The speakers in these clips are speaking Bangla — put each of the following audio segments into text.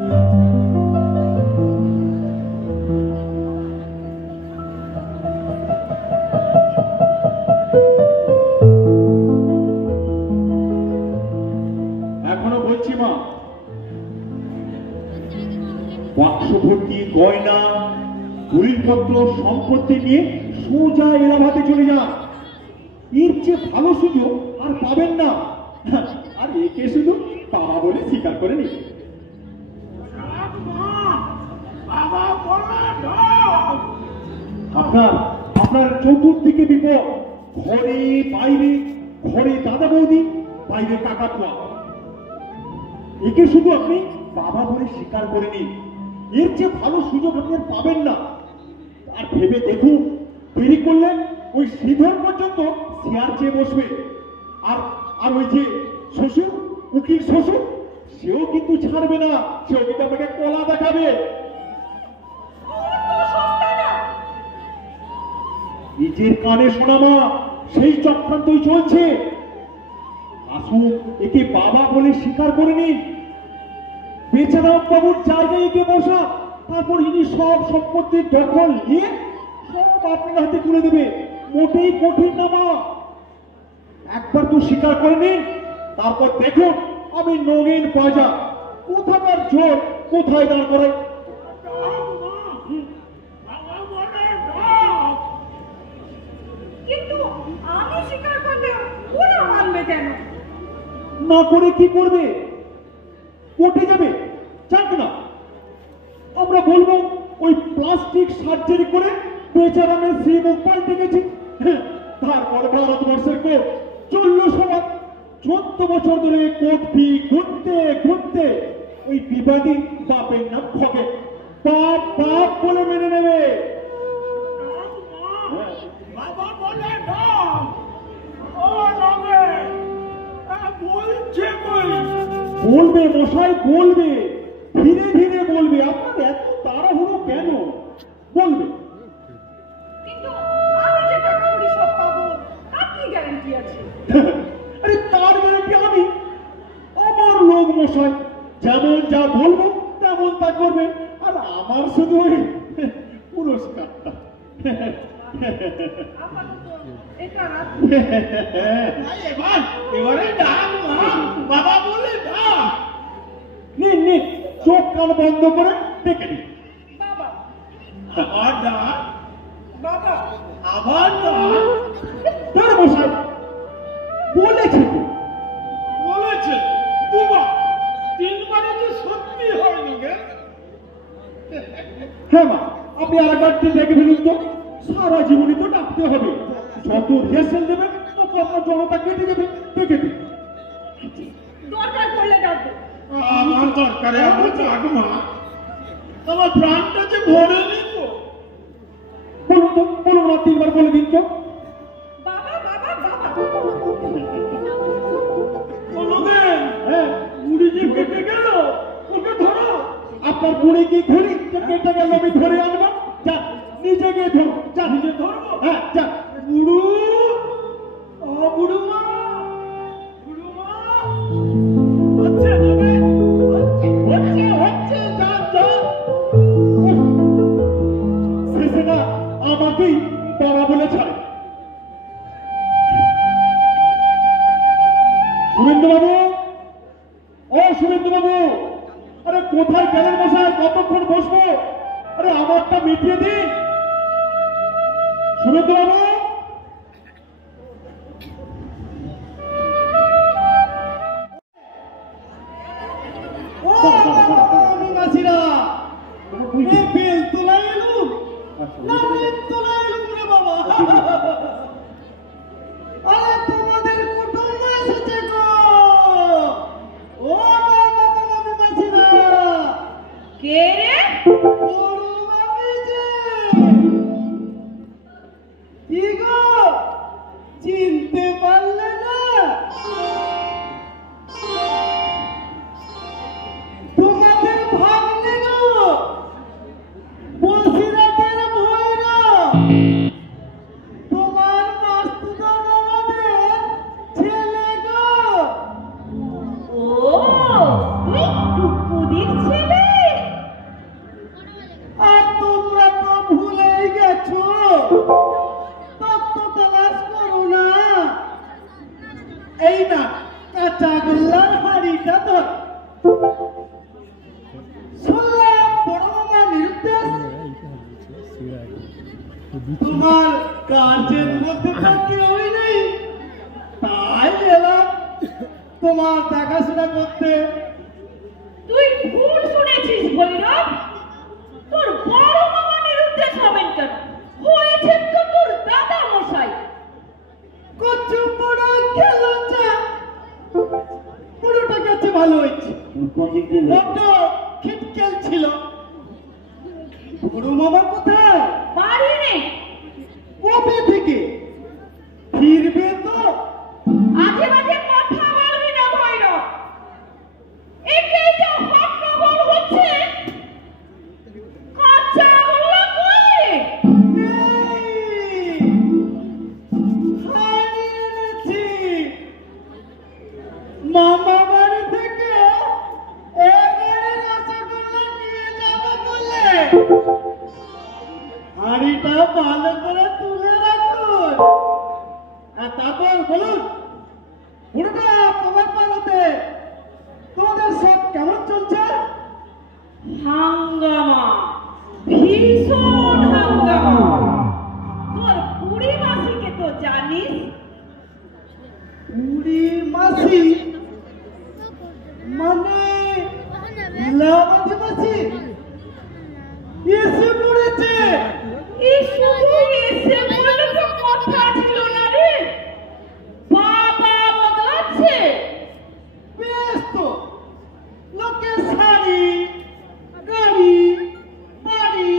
এখনো বলছি মা, বাক্স ভর্তি গয়না দলিলপত্র সম্পত্তি নিয়ে সোজা এলাহাবাদে চলে যান। এর চেয়ে ভালো সুযোগ আর পাবেন না। আর একে শুধু বাবা বলে স্বীকার করে নিন। আপনার চতুর্দিকে বিপদ, ঘরে বাইরে, ঘরে দাদা বৌদি, বাইরে কাকাতুয়া। একে শুধু আপনি বাবা বলে স্বীকার করে নিন। এর চেয়ে ভালো সুযোগ আপনি আর পাবেন না। আর ভেবে দেখুন, দেরি করলে ওই শ্রীধর পর্যন্ত চেয়ার চেয়ে বসবে। আর ওই যে শ্বশুর, উকিল শ্বশুর, সেও কিন্তু ছাড়বে না। সেও কিন্তু আপনাকে কলা দেখাবে। নিজের কানে শোনা মা, সেই চক্রান্তই চলছে। আসুন, একে বাবা বলে স্বীকার করে নিন। বেচারাম বাবুর জায়গায় একে বসা, তারপর ইনি সব সম্পত্তির দখল নিয়ে সব আপনার হাতে তুলে দেবে। মোটেই কঠিন না মা। একবার তো স্বীকার করে নিন, তারপর দেখুন আমি নগেন পাজা কোথাকার জোর কোথায় দাঁড় করাই। কিন্তু আমি স্বীকার করলে ওরা মানবে কেন? না করে কি করবে? কোর্টে যাবে, যাক না। আমরা বলবো ওই প্লাস্টিক সার্জারি করে বেচারামের শ্রীমুখ পাল্টে গেছে। তারপর ভারতবর্ষের কোর্ট চললো সবার 14 বছর ধরে কোর্ট ফি ঘুরতে ঘুরতে ওই বিবাদী বাপের নাম খগে বাপ বাপ বলে মেনে নেবে। বলবে মশাই, বলবে, ধীরে ধীরে বলবে। আপনার এত তাড়াহুড়ো কেন? বলবে। কিন্তু আমি যেটা করি সব পাবো, তার কি গ্যারান্টি আছে? আরে তার গ্যারান্টি আমি, আমার লোক মশাই। যেমন যা বলবো তেমন তা করবে। আর আমার শুধু ওই পুরস্কারটা। এবারে বাবা বলে নিন নিন, চোখ কান বন্ধ করে ডেকে নিন। বাবা, আবার ডাক, বাবা, আবার তার মশাই বলেছে তো, বলেছে দুবার, তিনবারে যে সত্যি হয়নি গে। হ্যাঁ মা, আপনি আরেকবার দেখে ফেলুন তো। সারা জীবনই তো ডাকতে হবে। যত রিহার্সেল দেবেন তত আপনার জনতা কেটে যাবে। দেখে দিন, দরকার পড়লে ডাকবো। আমার দরকারে আমার ডাক মা, আমার প্রাণটা যে ভরে নিত। বলুন তো, বলুন না, 3 বার বলে দিন তো। বাবা, বাবা, বাবা। বলবেন হ্যাঁ, বুড়ি যে কেটে গেল, ওকে ধরো। আপনার বুড়ি কি ঘুরি কেটে গেল, আমি ধরে আনবো। যা, নিজে গিয়ে ধরো। যা, নিজে ধরবো। হ্যাঁ, যা। বুড়ু, ও বুড়ুমা, বুড়ুমা, হচ্ছে হবে, হচ্ছে হচ্ছে, যা যা। শেষে না আমাকেই বাবা বলে ছাড়ে। শুভেন্দু বাবু, ও শুভেন্দু বাবু, আরে কোথায় গেলেন মশাই? কতক্ষণ বসবো? আরে আমারটা মিটিয়ে দিন। শুভেন্দু বাবু, মাসিরা বেল তোলাই এলুম না, বেল তোলাই এলুম রে বাবা। আরে তোমাদের কুটুম্ব এসেছে গো। ও মামি মাসিরা। কে রে? বড় মামি যে। কি গো, চিনতে পারলে না? তোমাদের ভাগ্নে গো, বসিরাটের ভৈরা। তোমার মাস্তুদা ননদের ছেলে গো। ও, তুই টুকুদির ছেলে? কাজের মধ্যে তো কেউই নেই, তাই এলাম তোমার দেখাশোনা করতে। তুই ভুল শুনেছিস ভৈরব। তোর বড় মামা নিরুদ্দেশ হবেন কেন? হয়েছে তো তোর দাদা মশাই। কচু পোড়া গেল যা, পুরোটা গেছে ভালো হয়েছে। বড্ড খিটকেল ছিল। বড় মামা কোথায়? বাড়ি নেই। কবে থেকে ফিরবে? তো আজে বাজে কথা বলবি না ভৈরব। একে যা হট্টগোল হচ্ছে, কাঁচা গোল্লা করলে। হারিয়েছি মামা বাড়ি থেকে এবারে রসগোল্লা নিয়ে যাবো বলে। হাড়িটা ভালো করে তুলে রাখুন। আর তারপর বলুন, পুরোটা তোমার পালাতে তোমাদের সব কেমন চলছে? হাঙ্গামা, ভীষণ হাঙ্গামা। তোর বুড়ি মাসিকে তো জানিস। বুড়ি মাসি মানে লীলাবতী মাসি এসে পড়েছে। এই শুধু এসে বলে তো কথা ছিল না রে। বাবা বদলাচ্ছে। বেশ তো, লোকের শাড়ি, গাড়ি, বাড়ি,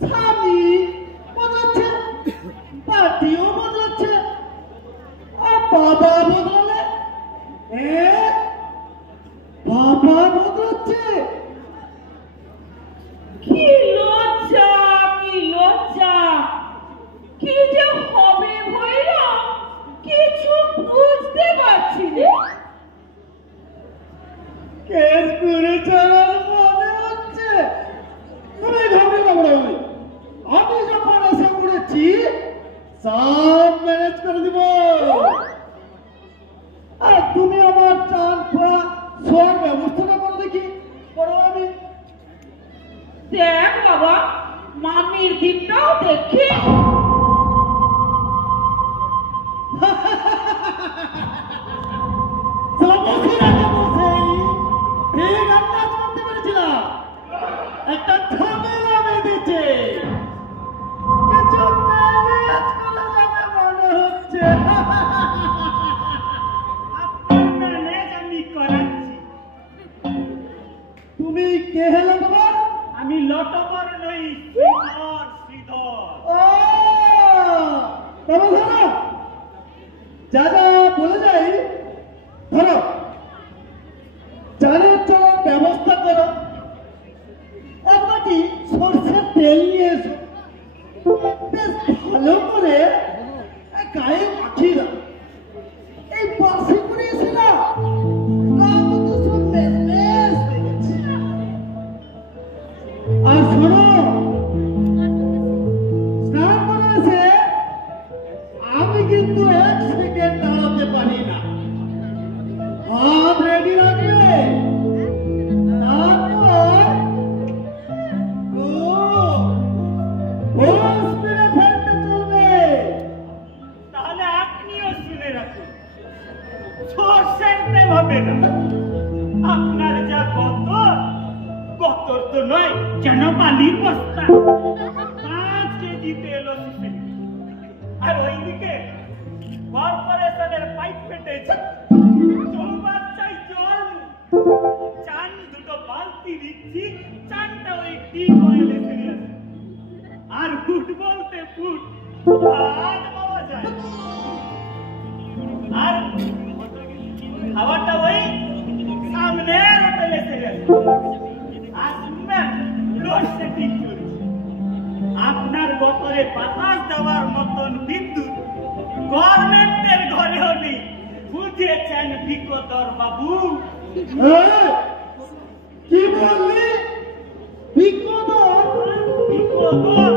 স্বামী বদলাচ্ছে, পার্টিও বদলাচ্ছে। আর বাবা বদলালে বাবা বদলাচ্ছে। কি লজ্জা, কি লজ্জা। কি যে হবে ভৈরব, কিছু বুঝতে পারছি না। কেস করে চালার মনে হচ্ছে। তুমি ঘাবড়ে না বড়, আমি যখন এসে পড়েছি সব ম্যানেজ করে দিব। আর তুমি আমার চান খোয়া শোয়ার ব্যবস্থাটা করো দেখি। করো আমি দেখ বাবা, মামির দিকটাও দেখি। একটা ঝামেলা বেঁধেছে। কিছু ম্যানেজ করা যাবে মনে হচ্ছে। আপনার ম্যানেজ আমি করাচ্ছি। তুমি কে হেলে তোমার? আমি লটবর নই, শ্রীধর শ্রীধর। ও তবে ধরো, যা যা বলে যাই ধরো। চালের চলার ব্যবস্থা করো। এক বাটি সরষের তেল নিয়ে এসো, বেশ ভালো করে গায়ে মাখিয়ে দাও। এই বাসে করে এসে না গা মতো সব ম্যাচ হয়ে গেছে। আর শোনো, স্নান করে এসে আমি কিন্তু 1 সেকেন্ড দাঁড়াতে পারি না। হাত রেডি রাখবে। তারপর স্পিডে ফেলতে চলবে। তাহলে আপনিও শুনে রাখুন, সরষের তেল হবে না। আপনার যা গতর তো নয়, যেন বালির বস্তা। 5 কেজি তেল হচ্ছে। আর ওইদিকে কর্পোরেশনের পাইপ ফেটেছে, জলবার চাই জল। চান দুটো বালতি দিচ্ছি, চানটা ওই টিপ অয়েলে ছেড়ে আছে। আর ফুট বলতে ফুট, ভাত পাওয়া যায়। আর খাবারটা ওই সামনের হোটেলে ছেড়ে আছে। আর শুনবেন, লোড সেটিং করেছি। আপনার গতরে বাতাস দেওয়ার মতন বিদ্যুৎ গভর্নমেন্টের ঘরেও নেই, বুঝেছেন বিকদর বাবু? কি বললি? বিকদর? বিকদর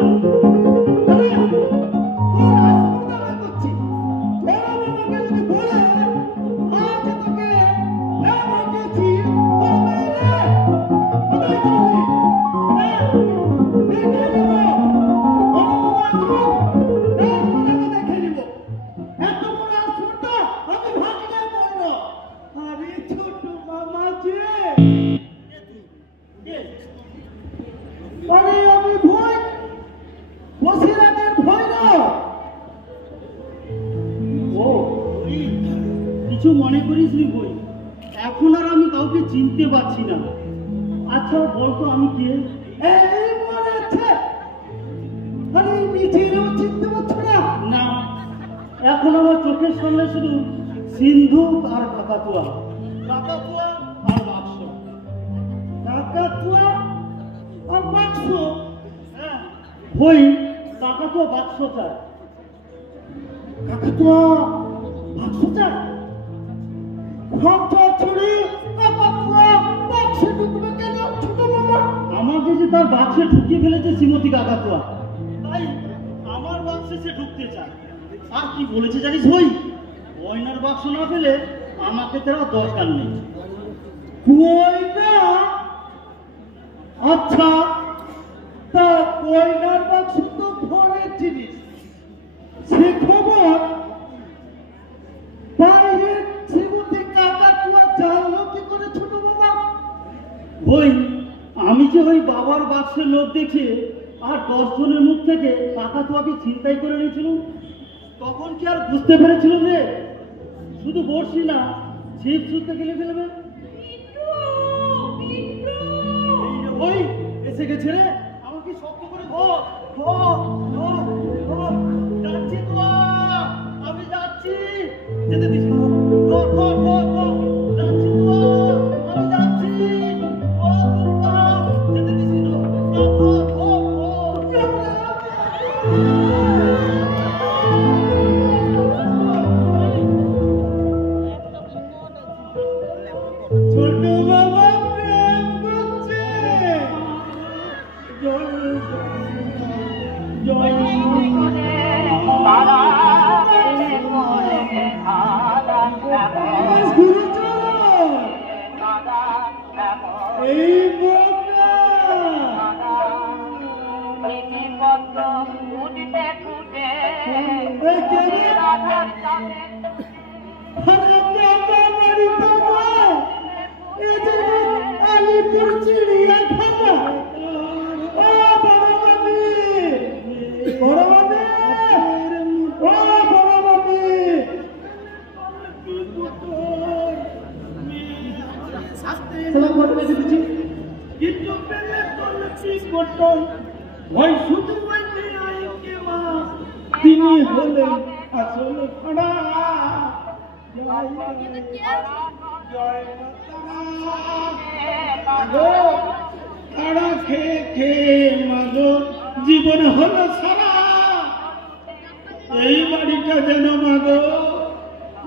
চিনতে পারছি না। আচ্ছা বলতো আমি কে? এই মনে আছে? আরে নিজেরও চিনতে পারছো না? না, এখন আমার চোখের সামনে শুধু সিন্ধু আর কাকাতুয়া, কাকাতুয়া আর বাক্স, কাকাতুয়া আর বাক্স। হ্যাঁ, ওই কাকাতুয়া বাক্স চায়, কাকাতুয়া বাক্স চায়। আমাকে যে তার বাক্সে ঢুকিয়ে ফেলেছে শ্রীমতী কাকাতুয়া, তাই আমার বাক্সে সে ঢুকতে চায়। আর কি বলেছে জানিস ভাই, গয়নার বাক্স না পেলে আমাকে তার দরকার নেই। গয়না? আচ্ছা, তা গয়নার বাক্স তো ঘরের জিনিস, সে খবর বাইরের শ্রীমতী কাকাতুয়া জানলো কি করে ছোট বাবা? ওই আমি যে ওই বাবার বাক্সের লোক দেখে আর 10 জনের মুখ থেকে কাকাতুয়াকে ছিনতাই করে নিয়েছিলাম, তখন কি আর বুঝতে পেরেছিল যে শুধু বর্ষি না, ছিপ ছুটতে গেলে ফেলবে? ওই এসে গেছে রে, আমাকে শক্ত করে ধর ধর ধর ধর। যাচ্ছি তো, আমি যাচ্ছি, যেতে দিস না। ধর ধর ধর ধর, যাচ্ছি তো, আমি যাচ্ছি। যেতে দিস না। ধর ধর ধর ধর। ছোট বাবা প্রেম করছে। আলিপুর চিড়িয়াখানা। তিনি হলেন আসল খড়া। খাড়া খেয়ে খেয়ে মাগো জীবন হলো সারা। এই বাড়িটা যেন মাগো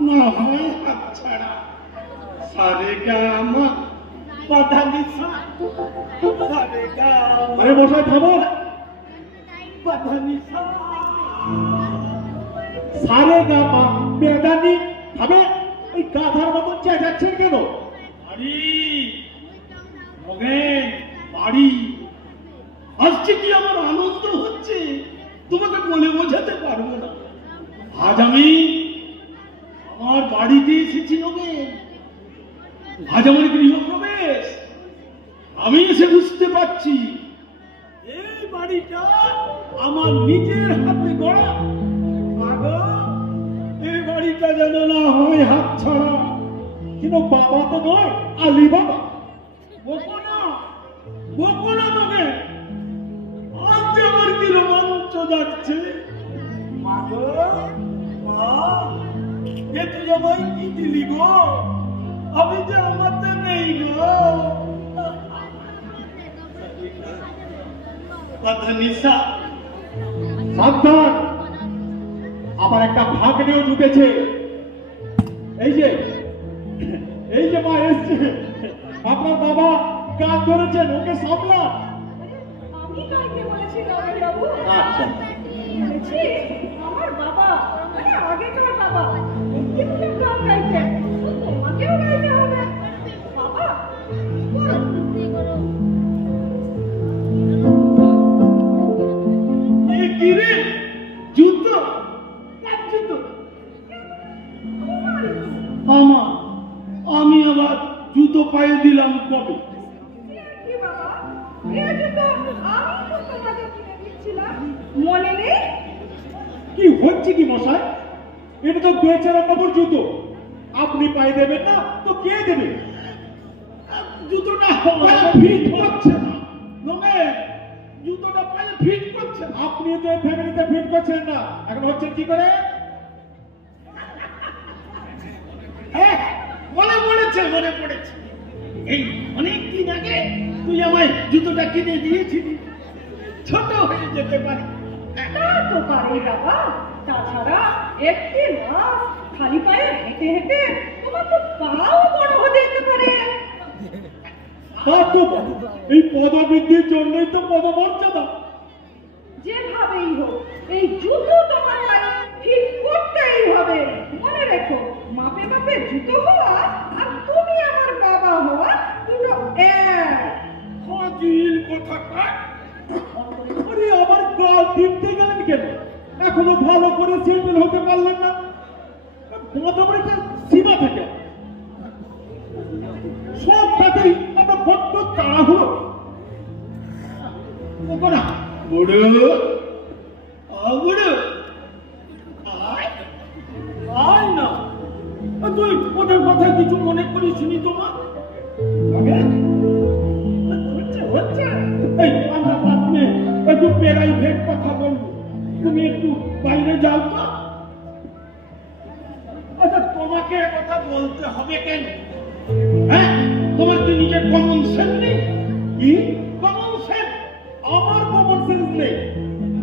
না হয় হাত ছাড়া। সারে গামা পাতা নিশা, সারে গামা। আরে বসায় থামো। পাতা নিশা, সারে গামা বেদানি হবে। এই গাধার মতন চেঁচাচ্ছেন কেন? বাড়ি মগেন, বাড়ি আজকে কি আমার আনন্দ হচ্ছে তোমাকে বলে বোঝাতে পারবো না। আজ আমি আমার বাড়িতে এসেছি নগেন, আজ আমার গৃহপ্রবেশ। আমি এসে বুঝতে পারছি এই বাড়িটা আমার নিজের হাতে গড়া। এই বাড়িটা যেন না হয় হাত ছাড়া। কিন্তু বাবা তো নয়, আলী বাবা। বকুনা তোকে আজ আমার কি রোমাঞ্চ যাচ্ছে। তুই আমায় কি দিলি গো? আমি যে আমারটা নেই গো। কথা নিশা, সাবধান, আবার একটা ভাগ্নেও ঢুকেছে। এই যে মা এসছে, আপনার বাবা কাজ করেছেন, ওকে সামলা। আমি কাকে বলেছি রবি বাবু? আচ্ছা, বলেছি আমার বাবা, মানে আগেকার বাবা একটি বলে গান গাইতেন, তোমাকেও গাইতে হবে। বাবা কি রে? জুতো? এক জুতো আমার, আমি আবার জুতো পায়ে দিলাম কবে? কি বাবা, এই জুতো আমি তো তোমাকে কিনে দিচ্ছিলাম, মনে নেই? কি হচ্ছে কি মশাই? এটা তো বেচারা বাবুর জুতো, আপনি পায়ে দেবেন না তো কে দেবে? জুতোটা ফিট করছে না। নগে জুতোটা পায়ে ফিট করছে না। আপনি তো ফ্যামিলিতে ফিট করছেন না, এখন হচ্ছে কি করে? হ্যাঁ, মনে পড়েছে। এই অনেক দিন আগে তুই আমায় জুতোটা কিনে দিয়েছিলি, ছোট হয়ে যেতে পারে। তা তো পারে বাবা, তাছাড়া একটি মাস খালি পায়ে হেঁটে হেঁটে তোমার তো পাও বড় হয়ে যেতে পারে। তা তো এই পদবৃদ্ধির জন্যই তো পদমর্যাদা। যেভাবেই হোক এই জুতো তোমার পায়ে ঠিক করতেই হবে। মনে রেখো, মাপে মাপে জুতো হওয়া আর তুমি আমার বাবা হওয়া দুটো এক। ফাজিল কোথাকার। আরে আবার গাল টিপতে গেলেন কেন? এখনো ভালো করে সেটেল হতে পারলেন না? পদবৃদ্ধি সীমা থেকে সব তাতেই আমরা বড্ড তাড়াহুড়ো। ওগোরা বুড়ো, বুড়ো আয় না। তুই ওদের কথা কিছু মনে করিস নি তোমার? হচ্ছে এই আমরা আপনি একটু প্রাইভেট কথা বলবো, তুমি একটু বাইরে যাও তো। আচ্ছা, তোমাকে কথা বলতে হবে কেন? হ্যাঁ, তোমার কি নিজের কমন সেন্স নেই? কি কমন সেন্স? আমার কমন সেন্স নেই?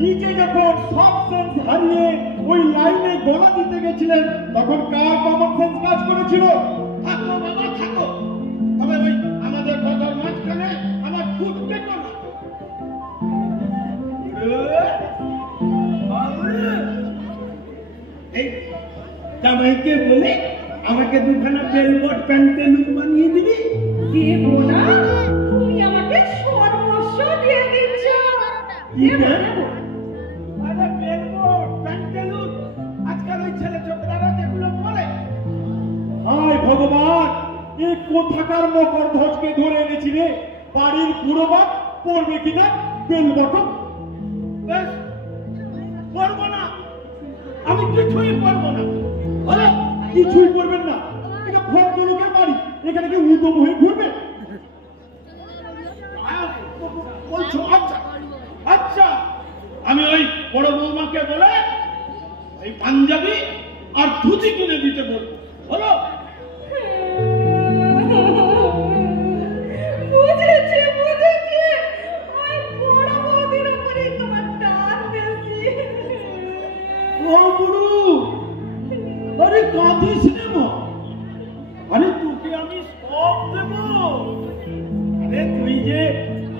নিজে যখন সব সেন্স হারিয়ে ওই লাইনে গলা দিতে গেছিলেন, তখন কার কমন সেন্স কাজ করেছিল? থাকো বাবা থাকো, তবে ওই আমাদের কথার মাঝখানে আমার ফুট কেটো না। এই জামাইকে বলে আমাকে দুখানা বেলবট প্যান্টেলুক বানিয়ে দিবি। দেবো না, তুমি আমাকে সর্বস্ব দিয়ে দিচ্ছ। দেবো, দেবো। আরে বেলবট প্যান্টেলুক আজকাল ওই ছেলে ছোকরারা যেগুলো বলে। হায় ভগবান, এ কোথাকার মকরধ্বজকে ধরে এনেছি রে? বাড়ির বুড়ো বাপ পড়বে কিনা বেল বটম? বেশ, পড়বো না, আমি কিছুই পড়বো না। বলো কিছুই করবেন না? এটা ভদ্রলোকের বাড়ি, এখানে কি উদম হয়ে ঘুরবে? বলছো? আচ্ছা আচ্ছা, আমি ওই বড় বৌমাকে বলে এই পাঞ্জাবি আর ধুতি কিনে দিতে বলবো। বলো বুঝেছি, বুঝেছি। ওই বড় বৌদির উপরেই তোমার টান বেশি। ও বুড়ু, আরে কাঁদিস নে মা। আরে তোকে আমি সব দেবো। আরে তুই যে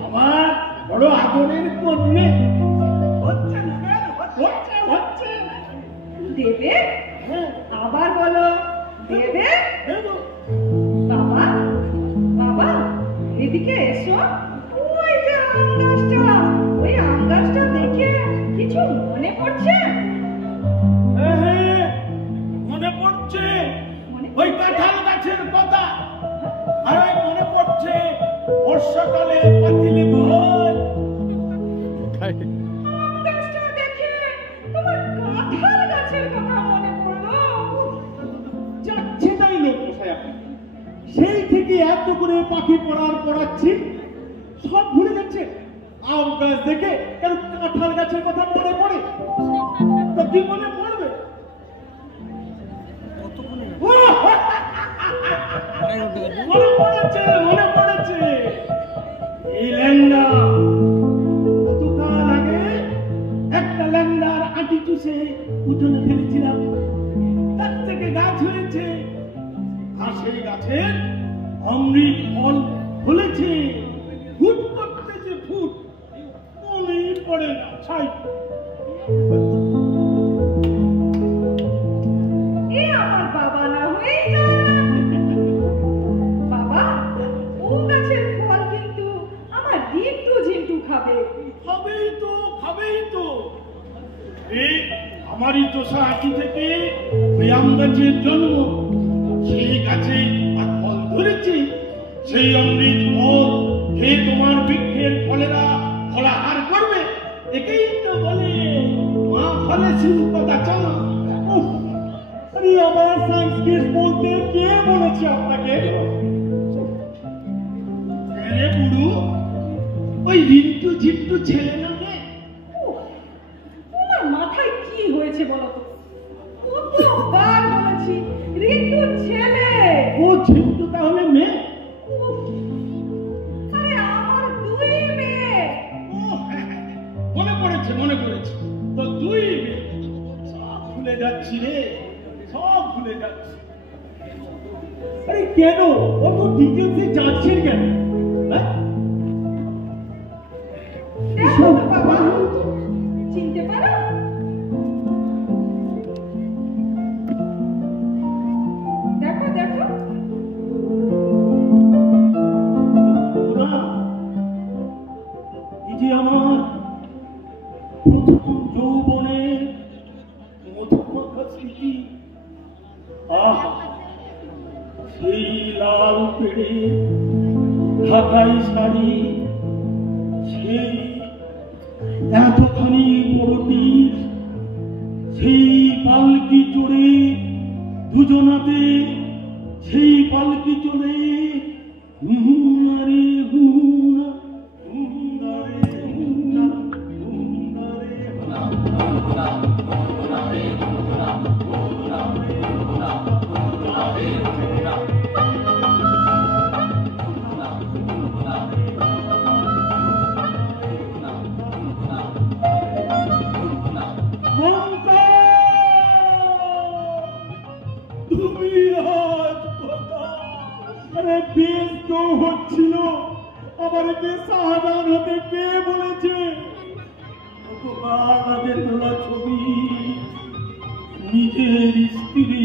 আমার বড় আদরের কন্যে। হচ্ছে না কেন? হচ্ছে। দেবে? হ্যাঁ, আবার বলো, দেবে? দেবো। বাবা, বাবা, এদিকে এসো। ওই যে আম গাছটা, ওই আম গাছটা দেখে কিছু মনে পড়ছে? হ্যাঁ, মনে পড়ছে মনে ওই পড়ছে? কাঁঠাল গাছের কথা। আর ওই মনে পড়ছে বর্ষাকালে পাতিলে ভয়। আম গাছটা দেখে তোমার কাঁঠাল গাছের কথা মনে পড়লো? যাচ্ছে তাই লোক মশাই আপনি। সেই থেকে এত করে পাখি পড়াচ্ছি, সব ভুলে যাচ্ছে। আম গাছ দেখে কেন কাঁঠাল গাছের কথা মনে পড়ে? তো কি মনে পড়বে? মনে পড়েছে এই ল্যাংড়া কতকাল আগে একটা ল্যাংড়ার আটি চুষে উঠোনে ফেলেছিলাম, তার থেকে গাছ হয়েছে। আর সেই গাছের অমৃত ফল ফলেছে, ফুট করতেছে ফুট, মনেই পড়ে না। ছাই এ আমার বাবা না হয়েই যায় না। বাবা, ও গাছের ফল কিন্তু আমার রিন্টু খাবে। খাবেই তো। এই আমারই তো সাহায্য থেকে ওই আম গাছের জন্ম। সেই গাছে আর ফল ধরেছে, সেই অমৃত ফল খেয়ে তোমার বৃক্ষের ফলেরা ফলাহার করবে। একেই তো বলে মা ফলে শিশু কথা। চলো। উফ, আরে আমার সংস্কৃত বলতে কে বলেছে আপনাকে? রে বুড়ো, ওই রিন্টু ঝিন্টু ছেলে না রে? তোমার মাথায় কি হয়েছে বলো তো? কতবার বলেছি ঋতু ছেলে। ও ঝিন্টু তাহলে মেয়ে? আরে আমার দুই মেয়ে। ও হ্যাঁ, হ্যাঁ, মনে পড়েছে মনে পড়েছে, তো তুই মেয়ে। সব ভুলে যাচ্ছি রে, সব ভুলে যাচ্ছি। আরে কেন অত ডিটেলসে যাচ্ছেন কেন? হ্যাঁ? দেখো তো বাবা, চিনতে পারো? দেখো দেখো। ওরা, এই যে আমার প্রথম যৌবনের মধুমাখা স্মৃতি, আহা, সেই লাল পেড়ে ঢাকাই শাড়ি, সেই এতখানি বড়টির, সেই পালকি চড়ে দুজনাতে, সেই পালকি চড়ে হুনারে হুনা, হুনারে হুনা, হুনারে হুনা। মমতা! তুমি আজ কোথায়? আরে বেশ তো হচ্ছিল, আমার কে সাহাদান হতে কে বলেছে? গতকাল আগে তোলা ছবি, নিজের স্ত্রী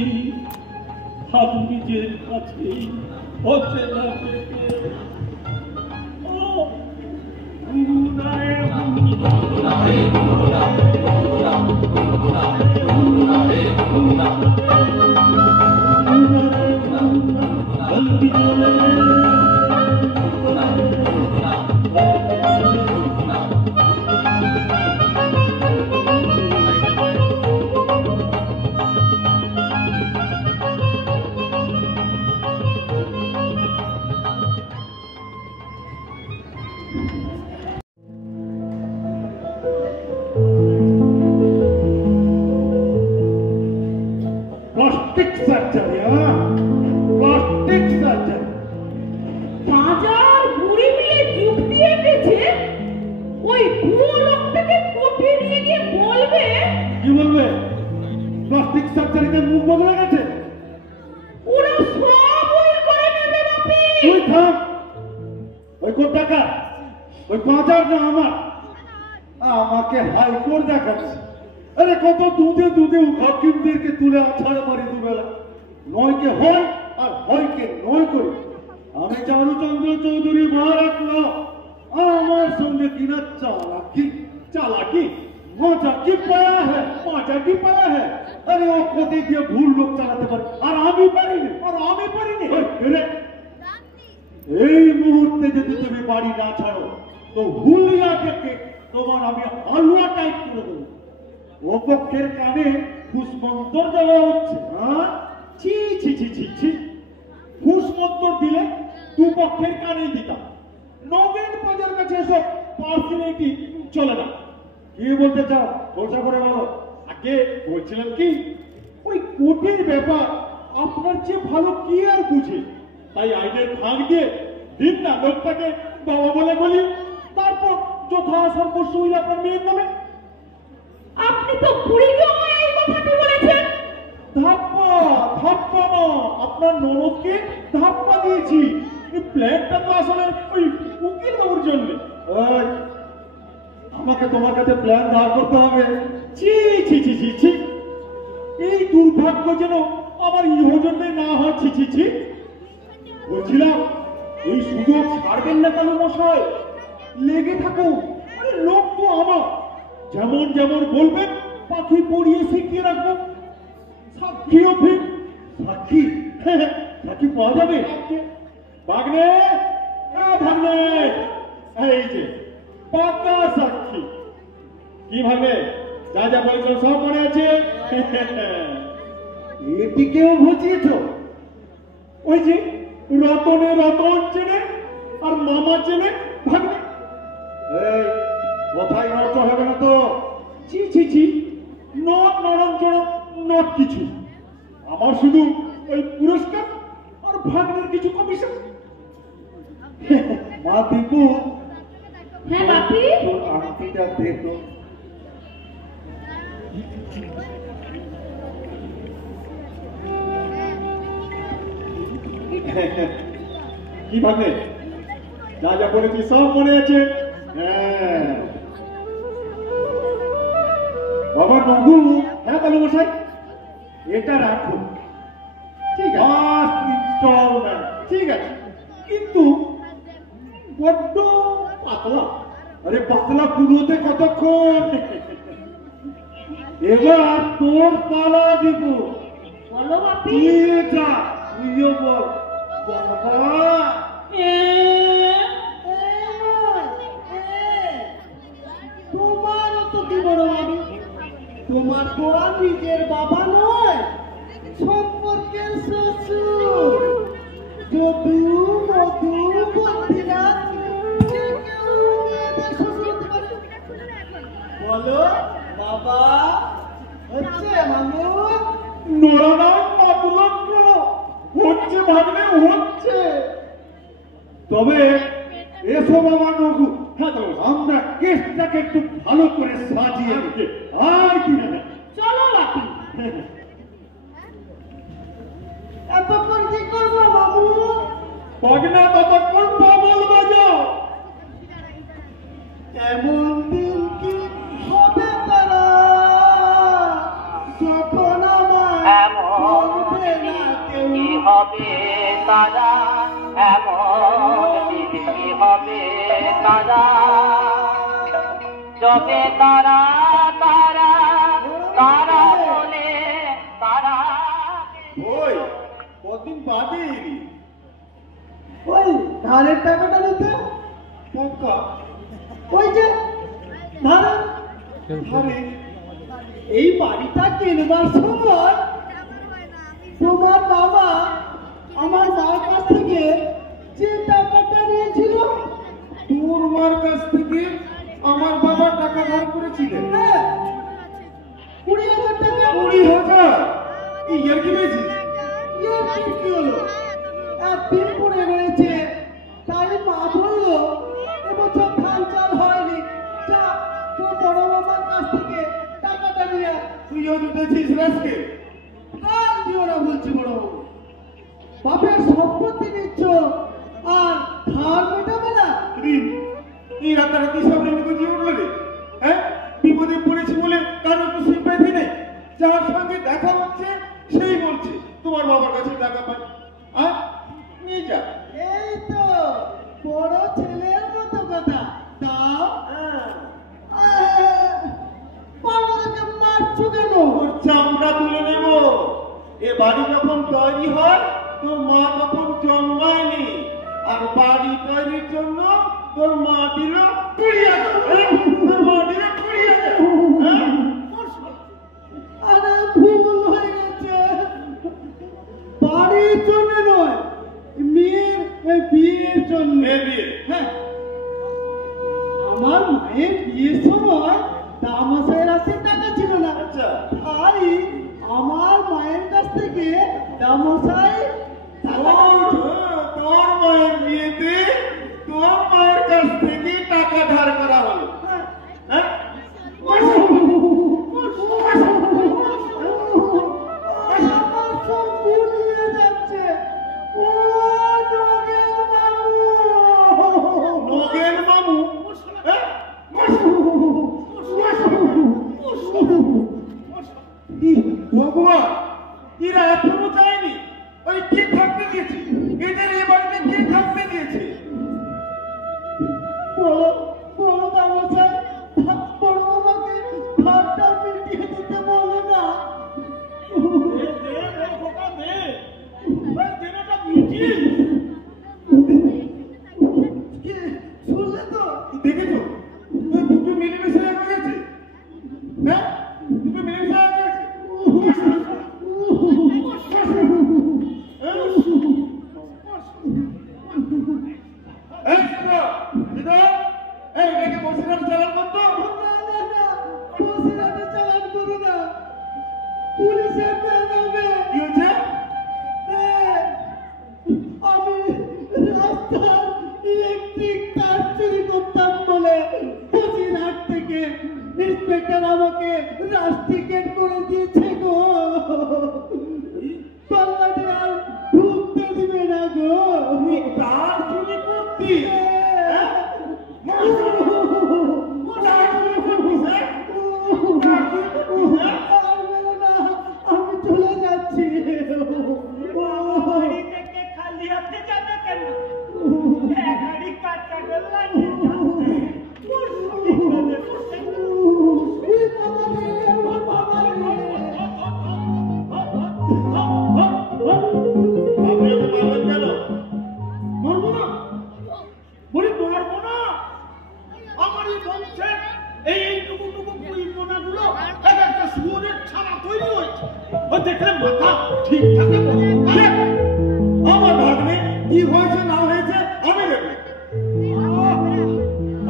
হাত নিজের কাছে হচ্ছে না পেতে। ও হুনারে প্লাস্টিক সার্জারি, প্লাস্টিক সার্জারি। বাজার ঘুরে মিলে যুক্তি এঁটেছে, ওই বুড়ো লোকটাকে কোঠে নিয়ে গিয়ে বলবে কি বলবে? প্লাস্টিক সার্জারিতে মুখ বদলে গেছে। ওরা সব উনি করে নেবে বাপি। তুই থাক, ওই কোট টাকা, ওই 5,000 না আমার, আমাকে হাইকোর্ট দেখাচ্ছে। আরে কত দুধে দুধে হাকিমদেরকে তুলে আছাড় মারি দুবেলা, নয়কে হয় আর হয়কে নয় করি। আমি চারুচন্দ্র চৌধুরী মা রাখলো, আমার সঙ্গে কিনা চালাকি চালাকি মজা কি পায়া হ্যাঁ, মজা কি পায়া হ্যাঁ। আরে ও কোথায় দিয়ে ভুল লোক চালাতে পারে, আর আমি পারিনি, আর আমি পারিনি। এই মুহূর্তে যদি তুমি বাড়ি না ছাড়ো তো হুলিয়া থেকে তোমার আমি হালুয়া টাইপ করে দেবো। ও পক্ষের কানে ঘুষমন্তর দেওয়া হচ্ছে। ছি ছি ছি ছি ছি, ঘুষমন্তর দিলে দু পক্ষের কানেই দিতাম। নগেন বাজার কাছে এসব পার্সোনালিটি চলে না। কি বলতে চাও খোঁজা করে বলো। আগে বলছিলাম কি, ওই কোটির ব্যাপার আপনার চেয়ে ভালো কি আর বুঝে, তাই আইনের ফাঁক দিয়ে দিন না লোকটাকে বাবা বলে বলি, তারপর যথা সর্বস্ব হইল আপনার মেয়ের নামে। আপনি তো বুড়িকে আমায় এই কথাটি বলেছেন। ধাপ্পা ধাপ্পা না, আপনার ননদকে ধাপ্পা দিয়েছি। এই প্ল্যানটা তো আসলে ওই উকিল বাবুর জন্য। আমাকে তোমার কাছে প্ল্যান ধার করতে হবে? ছি ছি ছি ছি ছি, এই দুর্ভাগ্য যেন আমার ইহজন্মে না হয়। ছি ছি ছি, বলছিলাম এই সুযোগ ছাড়বেন না কেন মশাই, লেগে থাকো। আরে লোক তো আমার, যেমন যেমন বলবেন পাখি পড়িয়ে শিখিয়ে রাখবো। সাক্ষী অভিক সাক্ষী, সাক্ষী পাওয়া যাবে? ভাগ্নে, ভাগ্নে, এই যে পাকা সাক্ষী। কি ভাগ্নে, যা যা বলেছ সব মনে আছে? এটিকেও বুঝিয়েছ? ওই যে রতনে রতন চেনে, আর মামা চেনে ভাগ্নে। এই কোথায় নড়তে হবে না তো। ছি ছি ছি, নট নরম চরম নট কিছু। আমার শুধু ওই পুরস্কার আর ভাগ্নের কিছু কমিশন। মা দীপু, হ্যাঁ বাপি, তোর আংটিটা দেখো। কি ভাগ্নে, যা যা বলেছি সব মনে আছে? হ্যাঁ বাবা নগু। হ্যাঁ তাহলে মশাই, এটা রাখুন। ঠিক আছে, ফার্স্ট ইনস্টলমেন্ট। ঠিক আছে, কিন্তু বড্ড পাতলা। আরে পাতলা পুরোতে কতক্ষণ? এবার তোর পালা দিব। বলো বাপি। তুইও বল বাবা। তোমারও তো কি বড় ভাবি, তোমার তো আর নিজের বাবা নয়, সম্পর্কের শ্বশুর। যদু মধু বন্দিরা যে কেউ মেয়েদের শ্বশুর হতে পারে। বলো বাবা হচ্ছে মামু। নোরানার মাতুলত্র হচ্ছে ভাগ্নে, হচ্ছে। তবে এসো বাবা নগু। হ্যাঁ তো আমরা কেসটাকে একটু ভালো করে সাজিয়ে দিতে। আয় কিনা না। চলো বাপি। এতক্ষণ কি করবো মামু? ভাগ্নে ততক্ষণ পাগল বাজাও। এমন দিন কি হবে তারা যখন আমার বলবে না কেউ। কি হবে তারা, এমন দিন কি হবে তারা, যবে তারা তারা তারা বলে তারা। ওই কদিন বাদে এলি? ওই ধারের টাকাটা নিতে। টাকা? ওই যে ধারে। আরে এই বাড়িটা কিনবার সময় তোমার বাবা আমার মার কাছ থেকে যে টাকাটা নিয়েছিল। তোর মার কাছ থেকে আমার বাবা টাকা ধার করেছিলেন? হ্যাঁ, 20,000 টাকা। 20,000? এই ইয়ার কি পেয়েছিস? ইয়ে কি হলো? একদিন পড়ে রয়েছে, তাই মা বললো এবছর ধান চাল হয়নি, যা তোর বড় বাবার কাছ থেকে টাকাটা নিয়ে আয়। তুইও দিতেছিস রাজকে? কাল দিও না বলছি বড় বাবু। বাপের সম্পত্তি নিচ্ছ আর ধার মেটাবে না। ঋণ? এই রাতারাতি সব ঋণ বুঝিয়ে উঠলো রে। হ্যাঁ, বিপদে পড়েছি বলে কারো তো সিম্পাথি নেই। যার সঙ্গে দেখা হচ্ছে সেই বলছে তোমার বাবার কাছে টাকা পাই। আর নিয়ে যা। এই তো বড় ছেলের মতো কথা। দাও। বড়দেরকে মারছো কেন? ওর চামড়া তুলে নেব। এ বাড়ি যখন তৈরি হয় তোর মা তখন জন্মায়নি, আর বাড়ি তৈরির জন্য তোর মা দিল 20,000। তোর মা দিল 20,000। আরে ভুল হয়ে গেছে, বাড়ির জন্য নয়, মেয়ের বিয়ের জন্য। হ্যাঁ, আমার মায়ের বিয়ের সময় দামাশাইয়ের হাতে টাকা ছিল না। আচ্ছা। তাই আমার মায়ের কাছ থেকে দামাশাই তোর মায়ের বিয়েতে তোর মায়ের কাছ থেকে টাকা ধার করা হলো। হ্যাঁ? আমার সব গুলিয়ে যাচ্ছে। ও যোগেন বাবু, নগেন মামু? হ্যাঁ? ভগবান, এরা এখনো যায়নি। ওই কে থাকতে দিয়েছে এদের? এ বাড়িতে কে থাকতে দিয়েছে? বড় দামাশাই বড় বাবাকে ধারটা মিটিয়ে দিতে বলো না। কি শুনলে তো? দেখেছো ওই দুটো মিলেমিশে এক হয়ে গেছে। হ্যাঁ, দুটো মিলেমিশে এক হয়ে গেছে। এই এটাকে বসিরহাট চালান করতো। না না না, বসিরহাটে চালান করো না, পুলিশে পেয়ে যাবে। কি হয়েছে? আমি রাস্তার ইলেকট্রিক তার চুরি করতাম বলে বসিরহাট থেকে ইন্সপেক্টর আমাকে রাশ টিকেট করে দিয়েছে গো। পাল্লাতে আর ঢুকতে দিবে না গো। তুই তার চুরি করতি? আর বলো না, আমি চলে যাচ্ছি। খালি হাতে যাবে কেন? গাড়ি কাঁচা করলাম আপনি ওকে মারবেন কেন? মারবো না, বলি মারবো না। আমার এই বংশের এই টুকু টুকু কুইপনাগুলো এক একটা শুয়োরের ছানা তৈরি হয়েছে। ও দেখলে মাথা ঠিক থাকে তো? আমার ভাগ্নে কি হয়েছে না হয়েছে আমি দেখবো।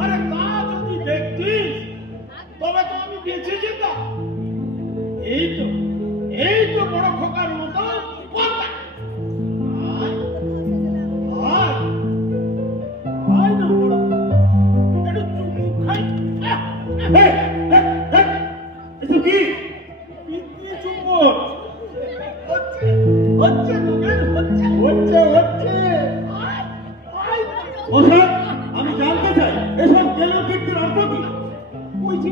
আরে তা যদি দেখতিস তবে তো আমি বেঁচে যেতাম। এই তো বড় খোকার মতো কথা। আয় না বড়, একটু চুমু খাই। এসব কি? পিতনি চুম্বন হচ্ছে তোকে হচ্ছে। আয় না। মশাই, আমি জানতে চাই এসব কেন কীর্তির অর্থ কি? ওই যে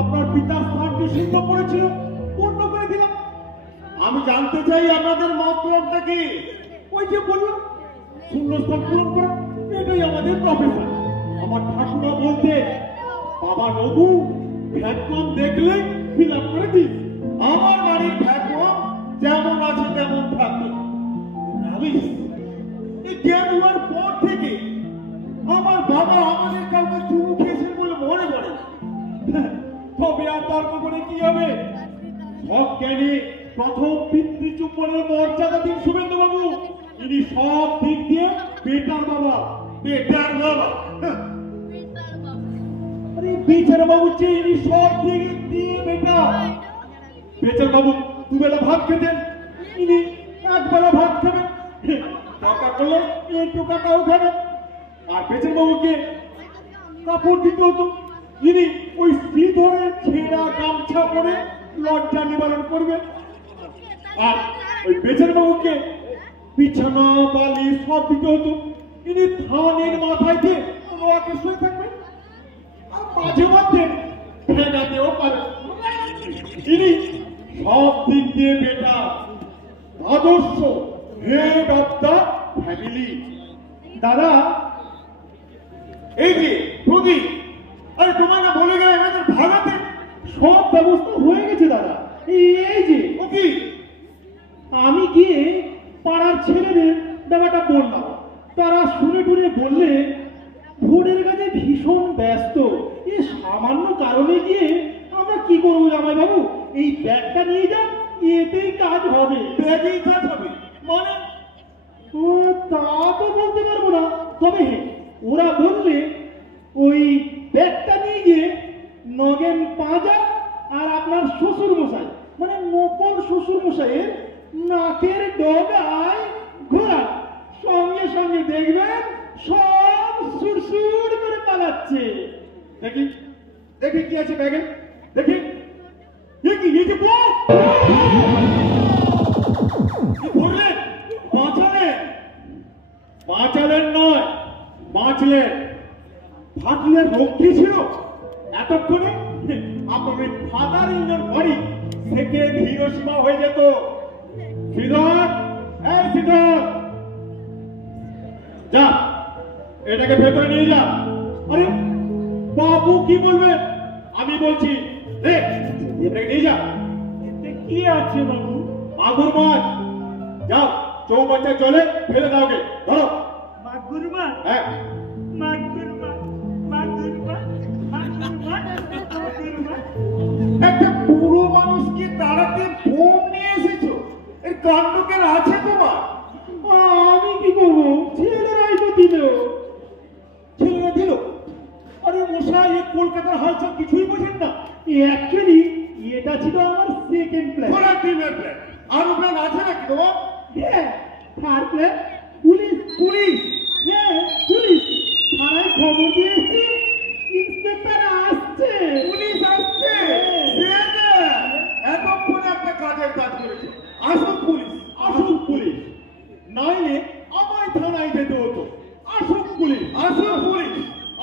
আপনার পিতার স্থানটি সিদ্ধ করেছিল, পূর্ণ করে দিলাম। আমি জানতে চাই আপনাদের মতলবটা কি? ওই যে বললাম শূন্যস্থান পূরণ করা, এটাই আমাদের প্রফেশন। আমার ঠাকুরা বলতে বাবা নবু ভ্যাটকম দেখলে ফিল আপ করে দিস। আমার বাড়ির ভ্যাটকম যেমন আছে তেমন থাকবে। রাবিশ, এই জ্ঞান হওয়ার পর থেকে আমার বাবা আমাদের কাউকে চুমু খেয়েছেন বলে মনে পড়ে। তবে আর তর্ক করে কি হবে? সব জ্ঞানী প্রথম পিতৃচুম্বনের মর্যাদা দিন শুভেন্দু বাবু। ইনি সব দিক দিয়ে বেটার বাবা। আরে বেচার বাবু চেয়ে ইনি সব দিক দিয়ে বেটা। বেচার বাবু দুবেলা ভাত খেতেন, ইনি একবেলা ভাত খাবেন। দরকার করলে একটু কাকাও খাবেন। আর বেচার বাবুকে কাপড় দিতে হতো, যিনি ওই শ্রীধরের ছেঁড়া গামছা পরে লজ্জা নিবারণ করবেন। আর ওই বেচার বাবুকে বিছানা বালি সব দিতে হতো, তিনি ধানের মাথায় দিয়ে রোয়াকে শুয়ে থাকবেন। আর মাঝে মাঝে ভেঙাতেও পারেন। তিনি সব দিক দিয়ে বেটা, আদর্শ হেড অফ দ্য ফ্যামিলি। দাদা এই যে প্রদীপ, আরে তোমায় না বলে গেলে এনাদের ভাগাতে সব ব্যবস্থা হয়ে গেছে দাদা। এই যে ও কি, আমি গিয়ে পাড়ার ছেলেদের ব্যাপারটা বললাম, তারা শুনে টুনে বললে ভোটের কাজে ভীষণ ব্যস্ত। এ সামান্য কারণে গিয়ে আমরা কি করবো জামাই বাবু, এই ব্যাগটা নিয়ে যান, এতেই কাজ হবে। ব্যাগেই কাজ হবে মানে? ও তা তো বলতে পারবো না, তবে হ্যাঁ ওরা বললে ওই ব্যাগটা নিয়ে গিয়ে নগেন পাঁজা আর আপনার শ্বশুর মশাই মানে নকল শ্বশুর মশাইয়ের নাকের ডগায় ঘোরা, সঙ্গে সঙ্গে দেখবেন সব সুরসুর করে পালাচ্ছে। দেখি দেখি কি আছে ব্যাগে, দেখি দেখি এই যে ব্যাগ। কি করলেন? বাঁচালেন? বাঁচালেন নয়, বাঁচলেন। ফাটলের রক্ষী ছিল এতক্ষণে আপনার ওই ফাদার ইন্ডোর বাড়ি থেকে হিরোশিমা হয়ে যেত। শ্রীধর, এই শ্রীধর, যা এটাকে ভেতরে নিয়ে যা। আরে বাবু কি বলবে? আমি বলছি এটাকে নিয়ে যা। কি আছে বাবু? মাগুর মাছ। যাও চৌবাচ্চা চলে ফেলে দাও গে, ধরো। মাগুর মাছ, হ্যাঁ মাগুর মাছ, মাগুর মাছ, মাগুর মাছ, মাগুর মাছ। একটা বুড়ো মানুষকে তাড়াতে বোম নিয়ে এসেছো, এর কাণ্ডজ্ঞান আছে তোমার? আমি কি করবো, ছেলেরাই তো দিল। ছেলেরা দিল? মশাই এই কলকাতার হালচাল কিছুই বোঝেন না। অ্যাকচুয়ালি এটা ছিল আমার সেকেন্ড প্ল্যান। ঘোড়ার ডিমের প্ল্যান। আরো প্ল্যান আছে নাকি তোমার? হ্যাঁ, থার্ড প্ল্যান পুলিশ। পুলিশ? হ্যাঁ পুলিশ। থানায় খবর দিয়ে এসেছি, ইন্সপেক্টর আসছে। পুলিশ আসছে? এতক্ষণে একটা কাজের কাজ করেছে। আসল পুলিশ। আসল পুলিশ নাইলে আমায় থানায় যেতে হতো। আসল পুলিশ। আসল পুলিশ।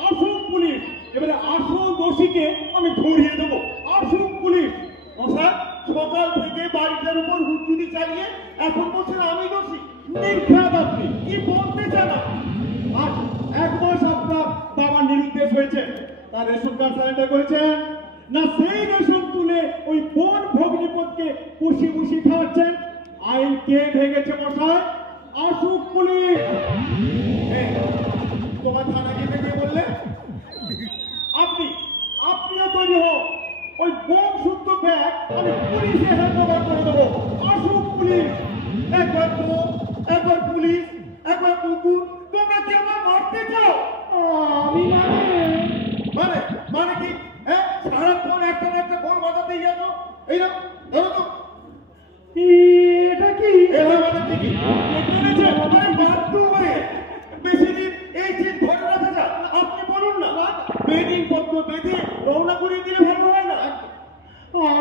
আসল পুলিশ। এবারে আসল দোষীকে আমি ধরিয়ে দেবো। আসল পুলিশ। মশা, সকাল থেকে বাড়িটার উপর হুজুরি চালিয়ে এখন বলছেন আমি দোষী। নির্ঘাত আপনি কি বলতে চান আপনি? আর এক মাস আপনার বাবা নিরুদ্দেশ হয়েছে, তার রেশন কার্ড সারেন্ডার করেছেন না? সেই রেশন তুলে ওই বোন ভগ্নিপথকে পুষি পুষি খাওয়াচ্ছেন। আইন কে ভেঙেছে মশাই? আসুক পুলিশ। এই, তোমার থানা যেতে কে বললে? আপনিও তৈরি হোক। ওই বোন শুদ্ধ ব্যাগ আমি পুলিশে হ্যান্ডওভার করে দেবো। আসুক পুলিশ। একবার বোন, একবার পুলিশ, একবার কুকুর। তোমরা কি আমার মারতে চাও? আমি মানে মানে কি? হ্যাঁ, সারাক্ষণ একটা না একটা ফোন বাজাতেই গেছ। এই না, ধরো তো। এটা কি? এবার বাজাচ্ছে কি? চলেছে আমার বাধ্য হয়ে। বেশি দিন এই চিজ ধরে রাখা যায়? আপনি বলুন না। বেদিন পত্র বেঁধে রওনা করিয়ে দিলে ভালো হয় না?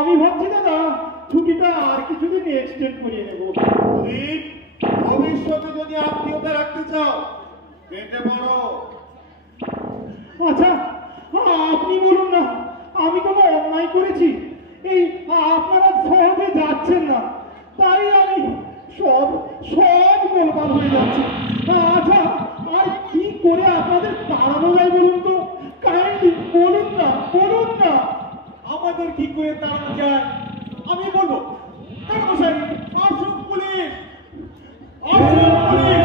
আমি ভাবছি দাদা ছুটিটা আর কিছুদিন এক্সটেন্ড করিয়ে নেবো। পুলিশ, ভবিষ্যতে যদি আত্মীয়তা রাখতে চাও কেটে পড়ো। আচ্ছা, আপনি বলুন না, আমি কোনো অন্যায় করেছি? এই আপনারা সহজে যাচ্ছেন না, তাই আমি সব গোলমাল হয়ে যাচ্ছে। আচ্ছা, আর কি করে আপনাদের তাড়ানো যায় বলুন তো? কাইন্ডলি বলুন না, বলুন না। আমাদের কি করে তাড়ানো যায় আমি বলবো। মশাই, আসুক পুলিশ। আসুক পুলিশ।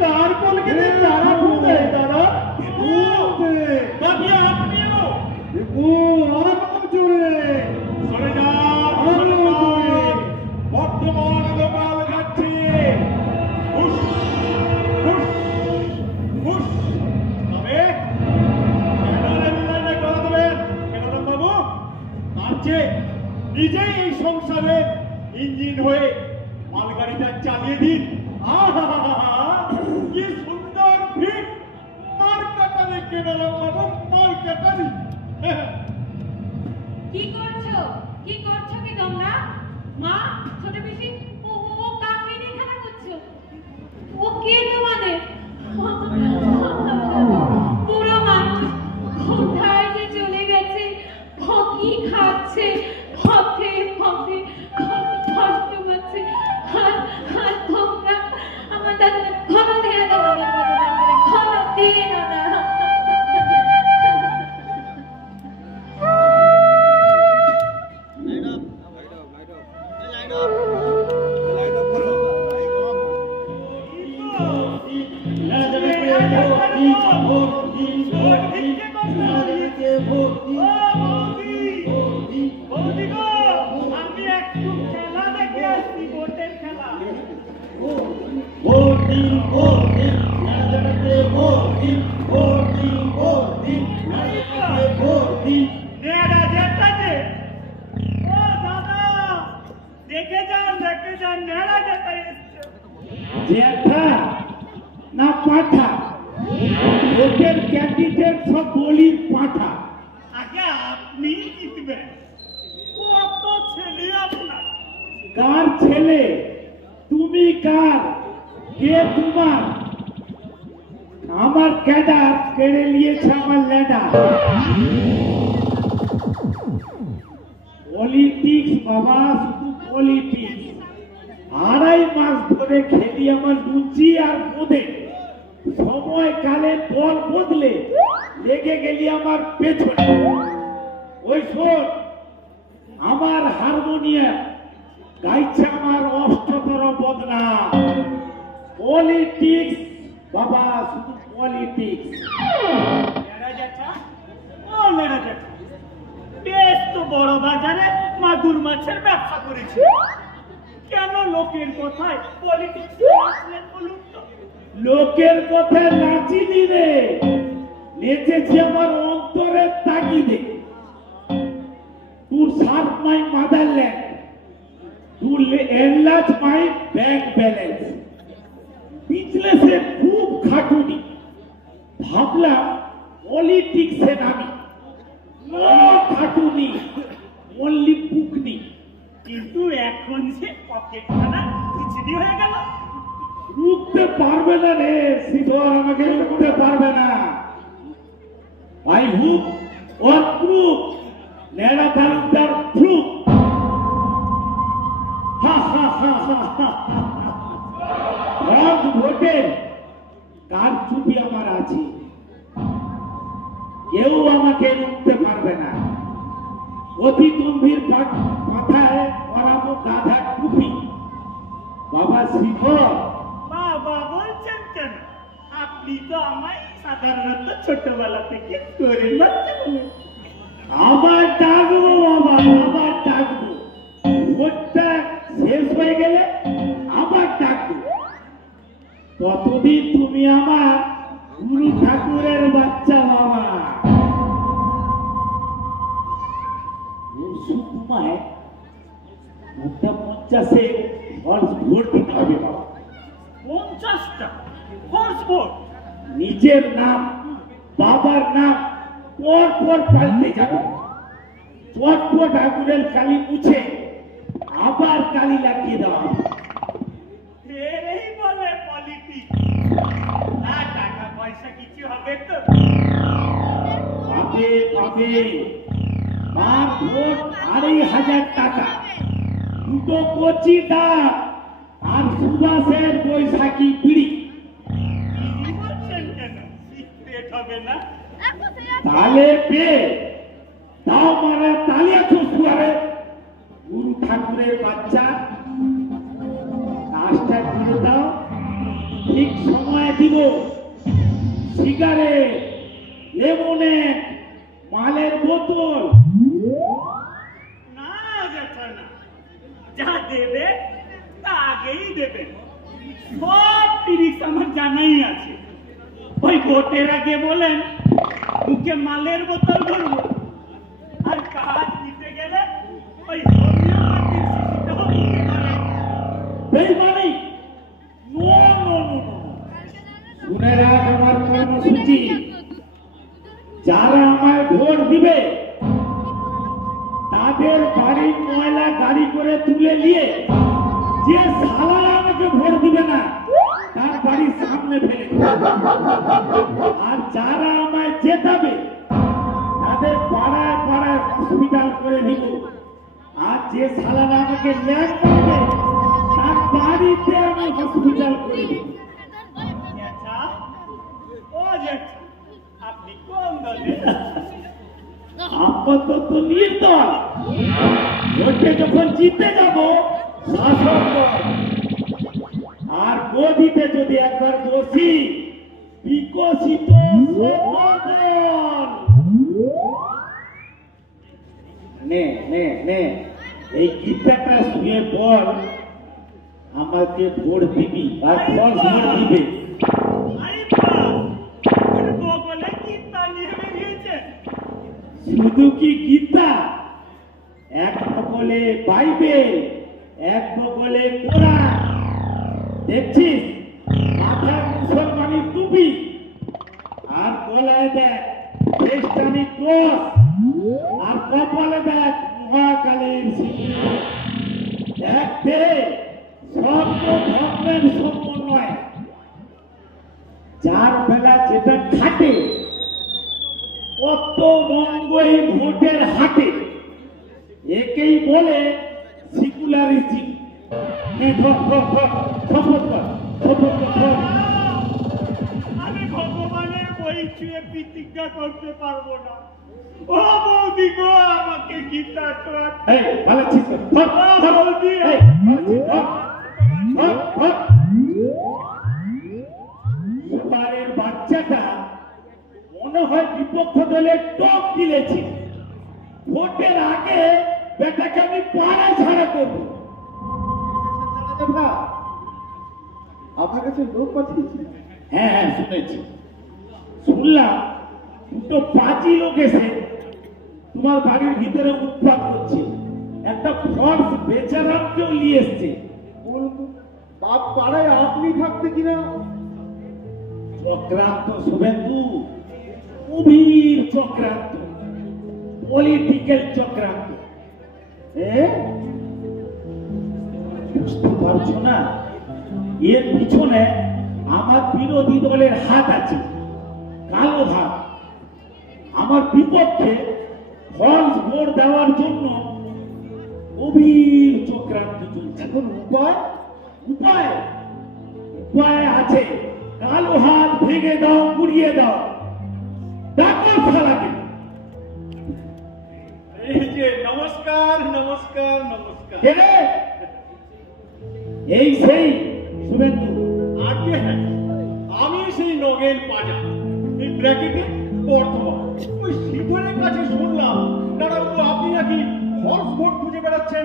कार खोल के दे सारा फूल है दादा। बाकी आपनिও देखो আর জোরে সরে যা আরো জোরে। বর্তমান লোকাল যাচ্ছে। হুশ হুশ হুশ। তবে কেন করে দেবেন? কেন বাবু মানছে নিজেই এই সংসারে ইঞ্জিন হয়ে মালগাড়িটা চালিয়ে দিন। কি সুন্দর ভিড়। মার কাটারি কেনালাম বাবু, মার কাটারি। কি করছো কি তোমরা? মা, ছোট পিসি, ও কাকে নিয়ে খেলা করছো? ও কে তোমাদের? পুরো মানুষ কোথায় যে চলে গেছে, কি খাচ্ছে, পথে পথে কষ্ট পাচ্ছে। আর তোমরা আমার দাদা ক্ষমা দিয়ে দাও, ক্ষমা দিয়ে দাও না। আমি একটু খেলা দেখে আসছি, ভোটের খেলা। নেড়া যেটাছে। ও দাদা, দেখে যান নেড়া যেটা এসছে। জ্যাঠা না পাঠা? ভোটের ক্যান্ডিডেট সব বলির পাঠা। আগে আপনি জিতবেন। কত ছেলে আপনার? কার ছেলে? তুমি কার? কে তোমার? আমার ক্যাডার কেড়ে নিয়েছে আমার ল্যাডা। পলিটিক্স বাবা, শুধু পলিটিক্স। 2.5 মাস ধরে খেলি আমার লুচি আর বোঁদে। সময়কালে বল বদলে লেগে গেলি আমার পেছনে। ওই শোন, আমার হারমোনিয়াম গাইছে আমার অষ্টতর বদনা। পলিটিক্স বাবা, শুধু পলিটিক্স। নেড়া যেটা, ও নেড়া যেটা, বেশ তো বড় বাজারে মাগুর মাছের ব্যবসা করেছে। লোকের কথায় পলিটিক্স বলুন তো? লোকের কথায় নাচিনি রে, নেচেছি আমার অন্তরের তাগিদে। To serve my motherland, to enlarge my bank balance. বিজনেসে খুব খাটুনি, ভাবলাম পলিটিক্সে নামি। নো খাটুনি, অনলি পুকনি। কিন্তু এখন সে পকেটখানা খিচড়ি হয়ে গেল। রুখতে পারবে না রে শ্রীধর, আমাকে রুখতে পারবে না। আই হুক ওর প্রুফ, নেড়া তার প্রুফ। ভোটে কার চুপি আমার আছে, কেউ আমাকে রুখতে পারবে না। অতি গম্ভীর কথায় করাবো গাধা টুপি। বাবা শ্রীধর, বাবা বলছেন কেন? আপনি তো আমায় সাধারণত ছোটবেলা থেকে করে বলছেন। আবার ডাকবো বাবা, আবার ডাকবো। ভোটটা শেষ হয়ে গেলে আবার ডাকবো। ততদিন তুমি আমার গুরু ঠাকুরের বাচ্চা বাবা। সুকুমায় ভোটটা 50-এ ভোট দিতে হবে বাবা। 50টা ফোর্স ভোট? নিজের নাম, বাবার নাম পর পর পাল্টে যাবে। চটপট আগুনের কালি মুছে আবার কালি লাগিয়ে দেওয়া হবে। এই বলে পলিটিক্স? না, টাকা পয়সা কিছু হবে তো? পাবে পাবে। পার ভোট 2,500 টাকা, দুটো কচি ডাক আর সুভাষের বৈশাখী বিড়ি। কি বলছেন কেন? সিক্রেট হবে না? তালে পে তাও মারা তালিয়া চুয়ারে। গুরু ঠাকুরের বাচ্চা, কাজটা করে দাও, ঠিক সময় দিব। সিগারেট, লেমনেড, মালের বোতল। না গেছে না, যা দেবে তা আগেই দেবেন। সব ট্রিক্স আমার জানাই আছে। ওই ভোটের আগে বলেন মুখে মালের বোতল ধরবো, আর কাজ দিতে গেলে ওই হোমিওপ্যাথির শিশিটাও মুখে ধরেন। বেইমানি, নো নো নো নো। শুনে রাখ আমার কর্মসূচি। যারা আমায় ভোট দিবে তাদের বাড়ির ময়লা গাড়ি করে তুলে নিয়ে, যে সালারা আমাকে ভোট দিবে না তার বাড়ির সামনে ফেলে দেব। আর যারা আমায় জেতাবে তাদের পাড়ায় পাড়ায় হসপিটাল করে দিব। আর যে সালারা আমাকে ল্যাগ করবে তার বাড়িতে আমি হসপিটাল করে দিব। আচ্ছা, ও জেঠা, আপনি কোন দলে? আপাতত নির্দল। ভোটে যখন জিতে যাব শাসক দল। আর গদিতে যদি একবার বসি বিকশিত সমাদল। নে নে নে, এই গীতাটা শুয়ে বল আমাকে ভোট দিবি আর ফলস ভোট দিবে। আরে বাহ, ওর বগলে কি তালিয়ে বেরিয়েছে? শুধু কি গীতা, এক বগলে বাইবেল, এক বগলে কোরআন। দেখছিস মাথায় মুসলমানি টুপি, আর গলায় দেখ খ্রিস্টানি ক্রস, আর কপালে দেখ মহাকালীর সিংহ। দেখতে সর্ব ধর্মের সমন্বয়, যার বেলা যেটা খাটে কত রঙ্গ এই ভোটের হাটে। একেই বলে সিকুলারিজম। আমি ভগবানের বই ছুঁয়ে প্রতিজ্ঞা করতে পারবো না। ও বৌদি গো, আমাকে গীতা শোনান। এবারের বাচ্চাটা মনে হয় বিপক্ষ দলে টপ গিলেছে। ভোটের আগে বেটাকে আমি পাড়া ছাড়া করবো। কাকা আপনার কাছে লোক পাঠিয়েছি। হ্যাঁ হ্যাঁ শুনেছি, শুনলাম দুটো পাঁচই লোক এসে তোমার বাড়ির ভিতরে উৎপাত করছে, একটা ফলস বেচারামকেও নিয়ে এসছে। বাপ পাড়ায় আপনি থাকতে কিনা চক্রান্ত শুভেন্দু, গভীর চক্রান্ত, পলিটিক্যাল চক্রান্ত। বুঝতে পারছো না? এর পিছনে আমার বিরোধী দলের হাত আছে, কালো হাত। আমার বিপক্ষে ফলস ভোট দেওয়ার জন্য গভীর চক্রান্ত চলছে। এখন উপায় উপায় উপায় আছে, কালো হাত ভেঙে দাও, পুড়িয়ে দাও, ডাকো শালাকে। এই যে নমস্কার নমস্কার নমস্কার। কে রে? এই সেই শুভেন্দু। আগে হ্যাঁ, আমি সেই নগেন পাজা, এই ব্র্যাকেটে বর্তমান। ওই শিখরের কাছে শুনলাম দাঁড়াবো আপনি নাকি ফলস ভোট খুঁজে বেড়াচ্ছেন।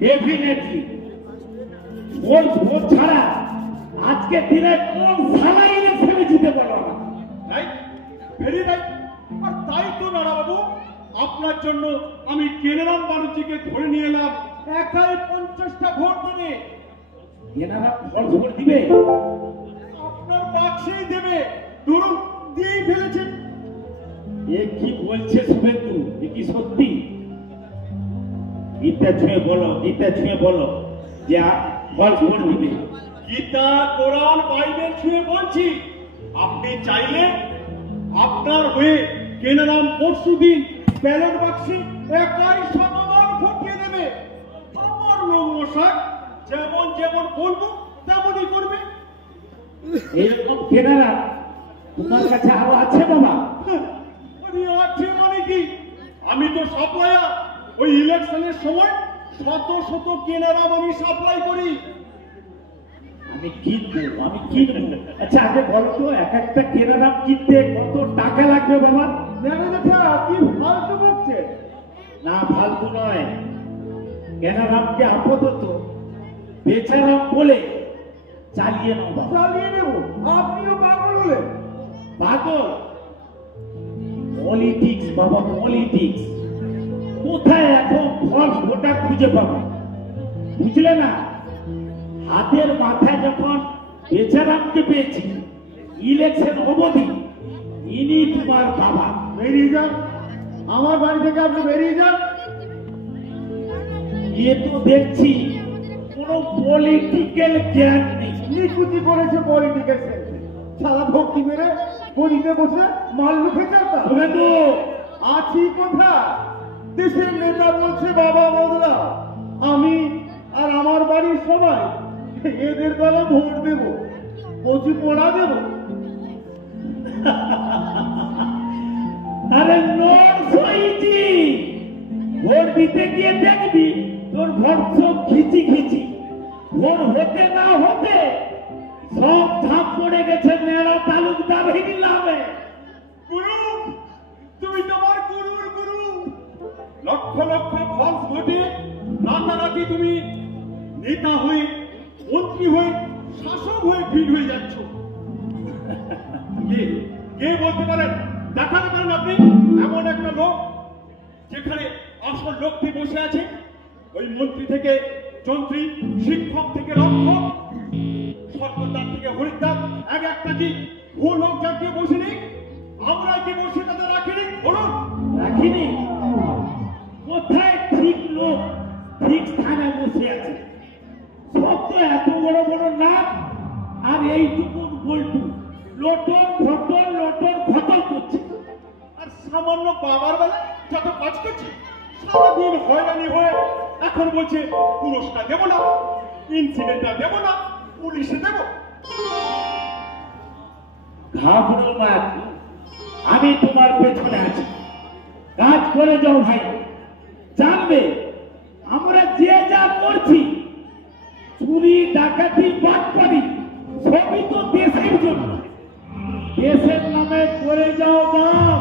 ডেফিনেটলি ফলস ভোট ছাড়া আজকে দিনে কোন শালা ইলেকশনে জিতে পারো না। Right, very right. আর তাই তো দাঁড়াবাবু, আপনার জন্য আমি কেনারাম বানুচিকে ধরে নিয়ে এলাম, একাই 50টা ভোট দেবে। এনারা ফলস ভোট দিবে? আপনার বাক্সেই দেবে, ধরুন দিয়েই ফেলেছেন। এ কি বলছে শুভেন্দু? এ কি সত্যি? গীতা ছুঁয়ে বলো, গীতা ছুঁয়ে বলো যে ফলস ভোট দিবে। গীতা, কোরআন, বাইবেল ছুঁয়ে বলছি, আপনি চাইলে আপনার হয়ে কেনারাম পরশুদিন ব্যালট বাক্সে একাই শতবার ভোট দিয়ে দেবে। আমার লোক মশাই যেমন যেমন বলবো তেমনই করবে। এইরকম কেনারা তোমার কাছে আরো আছে বাবা? আরে আছে মানে কি, আমি তো সাপ্লায়ার। ওই ইলেকশনের সময় শত শত কেনারাম আমি সাপ্লাই করি। আমি কিনবো, আমি কিনবো। আচ্ছা আগে বলো তো, এক একটা কেনারাম কিনতে কত টাকা লাগবে বাবা? কি ফালতু বলছে? না ফালতু নয়, কেনারামকে আপাতত বেচারাম বলে চালিয়ে নাও বাবা। চালিয়ে নেব? আপনিও পাগল হলেন? পাগল? পলিটিক্স বাবা, পলিটিক্স। কোথায় এখন ফলস ভোটার খুঁজে পাবো? বুঝলে না? হাতের মাথায় যখন বেচারামকে পেয়েছি, ইলেকশন অবধি ইনি তোমার বাবা। বেরিয়ে যান আমার বাড়ি থেকে, আপনি বেরিয়ে যান। এ তো দেখছি কোনো পলিটিক্যাল জ্ঞান নেই। নিকুচি করেছে পলিটিক্যাল সেন্সে। সারা ভক্তি মেরে গদিতে বসে মাল্লু খেতে শুভেন্দু, আছি কোথা? দেশের নেতা বলছে বাবা বদলা, আমি আর আমার বাড়ির সবাই এদের দলে ভোট দেব, কচি পোড়া দেব। আরে নোট সইছি, ভোট দিতে গিয়ে দেখবি তোর ভোট সব খিচি খিচি। ভোট হতে না হতে সব ঝাঁপ পড়ে গেছে মেলা তালুকদার হিলামে। গুরু, তুমি তোমার গুরুর গুরু। লক্ষ লক্ষ ফলস ভোটে রাতারাতি তুমি নেতা হয়ে, মন্ত্রী হয়ে, শাসক হয়ে ফিট হয়ে যাচ্ছ। কে কে বলতে পারেন, দেখাতে পারেন আপনি এমন একটা লোক যেখানে আসল লোকটি বসে আছে? ওই মন্ত্রী থেকে যন্ত্রী, শিক্ষক থেকে রক্ষক, সর্বদার থেকে হরিদ্বার, এক একটা কি ভুল লোক যাকে বসে নেই? আমরা কি বসে তাদের রাখিনি? বলুন। রাখিনি? কোথায় ঠিক লোক ঠিক স্থানে বসে আছে? সব তো এত বড় বড় নাম আর এইটুকু বল্টু লোটর ঘটর লোটর ঘটর করছে। আর সামান্য বাবার বেলায় যত কাজ করছে, সারাদিন হয়রানি হয়ে এখন বলছে পুরস্কার দেব না, ইনসিডেন্টটা দেব না, পুলিশে দেব। ঘাবড়ো না, আমি তোমার পেছনে আছি, কাজ করে যাও ভাই। জানবে আমরা যে যা করছি, চুরি ডাকাতি বাটপারি, সবই তো দেশের জন্য। দেশের নামে করে যাও বাপ,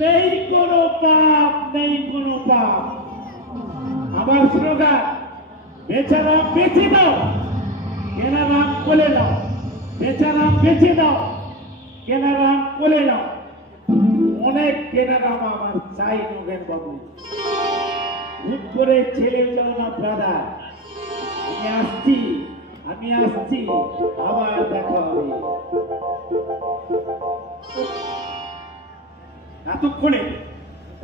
নেই কোনো পাপ, নেই কোনো পাপ। আমার স্লোগান বেচারাম বেঁচে দাও, কেনারাম কোলে দাও, বেচারাম বেঁচে দাও, কেনারাম কোলে দাও। অনেক কেনারাম আমার চাই নগেন বাবু। হুট করে ছেলে যাও না ব্রাদার, আমি আসছি, আবার দেখা হবে। এতক্ষণে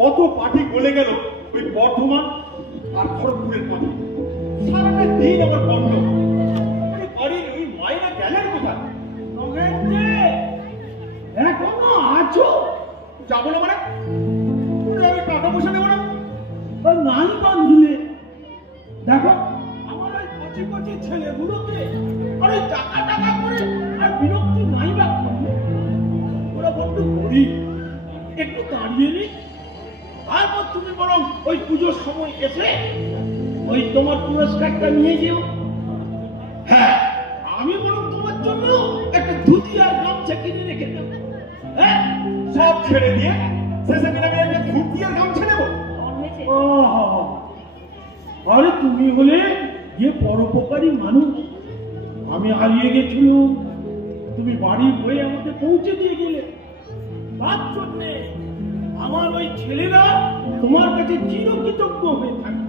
কত পার্টি গলে গেল ওই বর্ধমান আর খড়গপুরের পার্টি। সারাটা দিন আমার বন্ধ। এই বাড়ির ওই মায়েরা গেলেন কোথায়? এখনো আছো? যাবো না মানে? আমি টাকা পয়সা দেবো না। নাই বান্ধুলে দেখো আমার ওই কচি কচি ছেলেগুলোকে আরে টাকা টাকা করে আর বিরক্তি নাই বা করবে। ওরা বড্ড গরিব, একটু দাঁড়িয়ে নি। তারপর তুমি বরং ওই পুজোর সময় এসে ওই তোমার পুরস্কারটা নিয়ে যেও। হ্যাঁ, আমি বরং তোমার জন্য একটা ধুতি আর গামছা কিনে রেখে দেব। হ্যাঁ, সব ছেড়ে দিয়ে শেষে কিনা আমি একটা ধুতি আর গামছা নেবো। আরে তুমি হলে যে পরোপকারী মানুষ। আমি হারিয়ে গেছিলাম, তুমি বাড়ি হয়ে আমাকে পৌঁছে দিয়ে গেলে। তার জন্যে আমার ওই ছেলেরা তোমার কাছে চিরকৃতজ্ঞ হয়ে থাকে।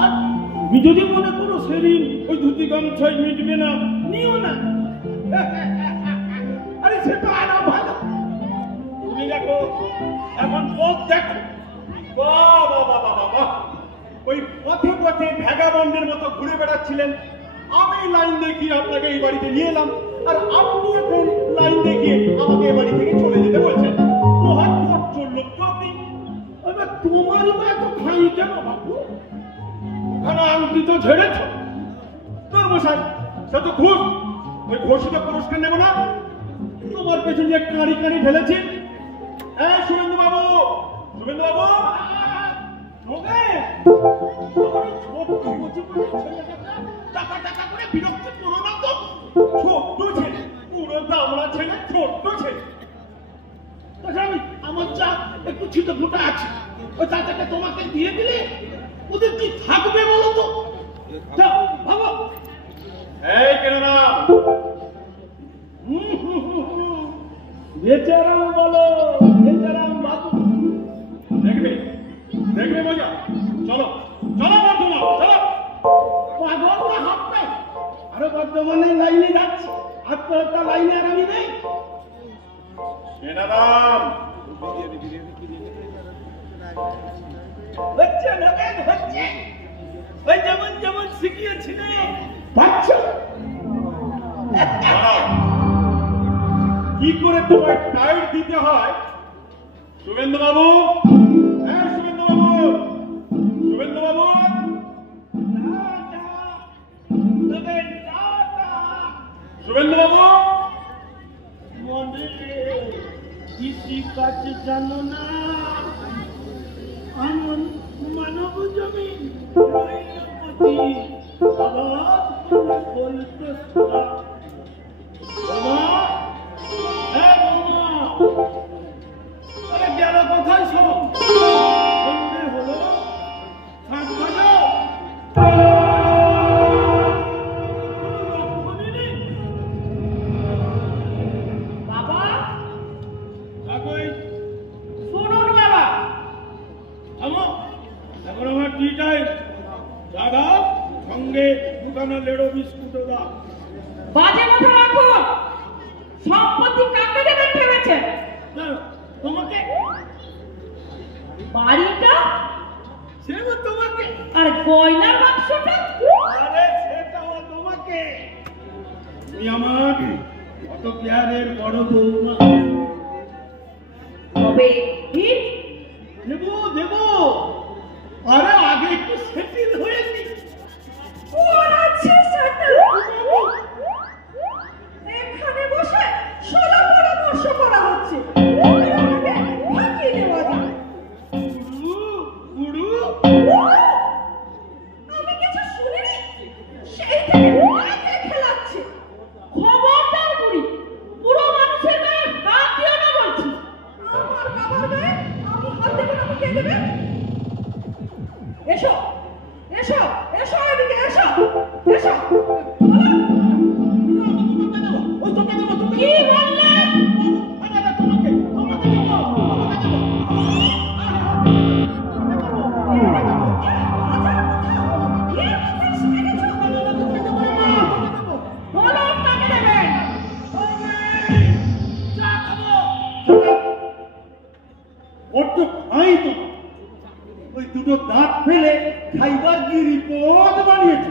আর তুমি যদি মনে করো সেদিন ওই ধুতি গামছাই মিটবে না, নিও না। আরে সেটা আরো ভালো। তুমি দেখো এখন পথ দেখো। বাহ বাহ বাহ বাহ বাহ! ওই পথে পথে ভ্যাগাবন্ডের মতো ঘুরে বেড়াচ্ছিলেন, আমি লাইন দেখিয়ে আপনাকে এই বাড়িতে নিয়ে এলাম, আর আপনি এখন লাইন দেখিয়ে আমাকে এই বাড়ি থেকে চলে যেতে বলছেন। মহাত্মর লোক তো আপনি। এবার তোমারই বা এত খাই কেন বাবু? ওখানে আংটি তো ঝেড়েছ। তোর মশাই সে তো ঘুষ। ওই ঘোষিত পুরস্কার নেব না। তোমার পেছনে এক কাঁড়ি কাঁড়ি ঢেলেছি। হ্যাঁ শুভেন্দু বাবু, শুভেন্দু বাবু, টাকা টাকা করে বিরক্ত করো না তো। ছোট্ট ছেলে, পুরো দামড়া ছেলে, ছোট্ট ছেলে। তাছাড়া আমার যা একটু ছিটো ফোটা আছে, ওই তাকে তোমাকে দিয়ে দিলে ওদের কি থাকবে বলো তো? যাও, ভাবো। এই কেন না বেচারাম বলো, বেচারাম বাবু। দেখবে দেখবে মজা। চলো চলো বর্ধমান, চলো। পাগল না হাঁটবে। আরো বর্ধমানে লাইনে যাচ্ছে, আত্মহত্যা লাইনে আর আমি নেই। সেনারাম, হচ্ছে নগেন হচ্ছে। ওই যেমন যেমন শিখিয়েছিলে বাচ্চা। দাঁড়াও। কি করে তোমার টাইট দিতে হয়? শুভেন্দু বাবু, হ্যাঁ শুভেন্দু বাবু, শুভেন্দু বাবু, শুভেন্দু বাবু। মনে কৃষি কাজ জানো না, আমার মানব জমি রইলপতি আবাদ করে বলতে শোনা। বাবা, হ্যাঁ বাবা, আরে গেল কোথায় সব? সন্ধে হলো, 7 বাজো। বাবা, কাকই, শুনুন বাবা। থামো, এখন আমার টি টাইম। দাদা সঙ্গে দুখানা লেড়ো বিস্কুটও দাও। বাজে কথা রাখুন। সম্পত্তি কাকে দেবেন ভেবেছেন? না, তোমাকে বাড়িটা সেও তোমাকে। আর গয়নার বাক্সটা? আরে সেটাও তোমাকে। তুমি আমার কত প্যারের বড় বৌমা। তবে ঠিক দেবো দেবো, আরে আগে একটু সেটেল হয়েছি। আছে সেটা। এখানে বসে সোজা পরামর্শ করা হচ্ছে। আমাকে ফাঁকি দেওয়া যায়। গুরু, আমি কিছু শুনিনি, সেই থেকে মাকে খেলাচ্ছে। খবরদার করি, পুরো মানুষের গায়ে হাত দিও না বলছি। আমার বাবার গায়ে এসো কি বললেন? বলো কাকে দেবেন? ওর তো খাই তো ওই দুটো দাঁত ফেলে খাইবার কি রিপোর্ট বানিয়েছে।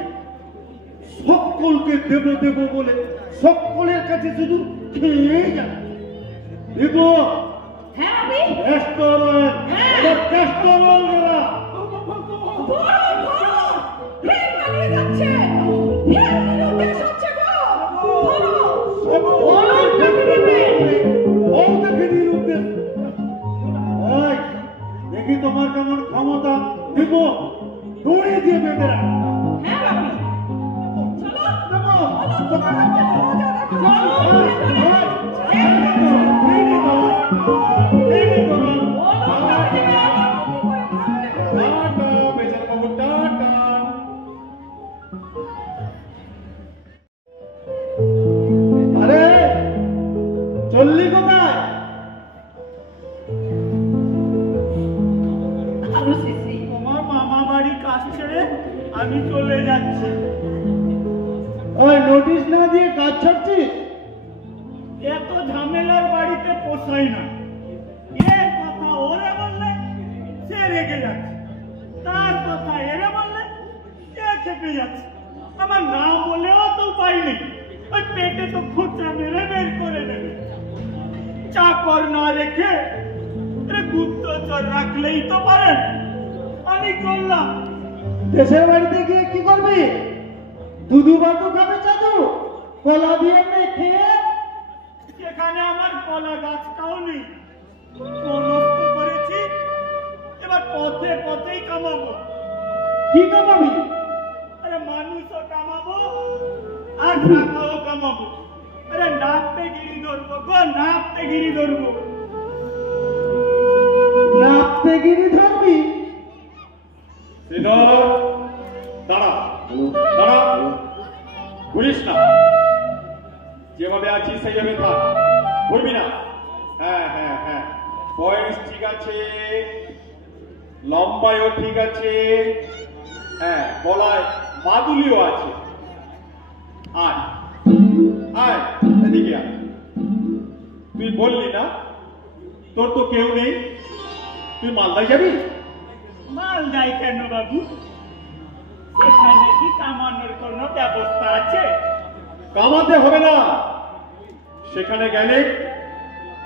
সকলকে দেব দেব বলে সকলের কাছে শুধু খেয়ে যায়। দেব হ্যাঁ আমি রেস্টুরেন্ট হ্যাঁ। রেস্টুরেন্ট এরা বড় বড় ফের পালিয়ে যাচ্ছে ফের নিরুদ্দেশ হচ্ছে গো বলো বলো কাকে দেবেন? ও দেখে নিরুদ্দেশ। ওই দেখি তোমার কেমন ক্ষমতা। দেব দৌড়ে দিয়ে বেঁধে রাখ। হ্যাঁ বাপি চলো দেব বলো তোমার কাছে মজা দেখো চলো আরে চললি কোথায়? আরো সিসি তোমার মামা বাড়ি কাজ ছেড়ে আমি চলে যাচ্ছি। ওই নোটিশ না দিয়ে কাজ ছাড়ছিস? এত ঝামেলার বাড়িতে পোষাই না। এর কথা ওরে বললে সে রেগে যাচ্ছে, তার কথা এরে বললে সে চেপে যাচ্ছে। আমার না বলেও তো উপায় নেই, ওই পেটে তো খুচরা মেরে বের করে দেবে। চাকর না রেখে গুপ্তচর রাখলেই তো পারেন। আমি চললাম। দেশের বাড়িতে গিয়ে কি করবি? দুধু বাতু খাবে চাদু? কলা দিয়ে মেখে? সেখানে আমার কলা গাছটাও নেই। মনস্থ করেছি এবার পথে পথেই কামাবো। কি কামাবি? আরে মানুষও কামাবো আর টাকাও কামাবো। আরে নাপতে গিরি ধরবো গো, নাপতে গিরি ধরবো। নাপতে গিরি ধরবি? শ্রীধর দাঁড়া দাঁড়া, ঘুরিস না। যেভাবে আছিস সেইভাবে থাক, ঘুরবি না। হ্যাঁ হ্যাঁ হ্যাঁ, বয়স ঠিক আছে, লম্বায়ও ঠিক আছে, হ্যাঁ গলায় মাদুলিও আছে। আয় আয় এদিকে আয়। তুই বললি না তোর তো কেউ নেই, তুই মালদায় যাবি? মাল যাই কেন বাবু? সেখানে কি কামানোর কোনো ব্যবস্থা আছে? কামাতে হবে না। সেখানে গেলে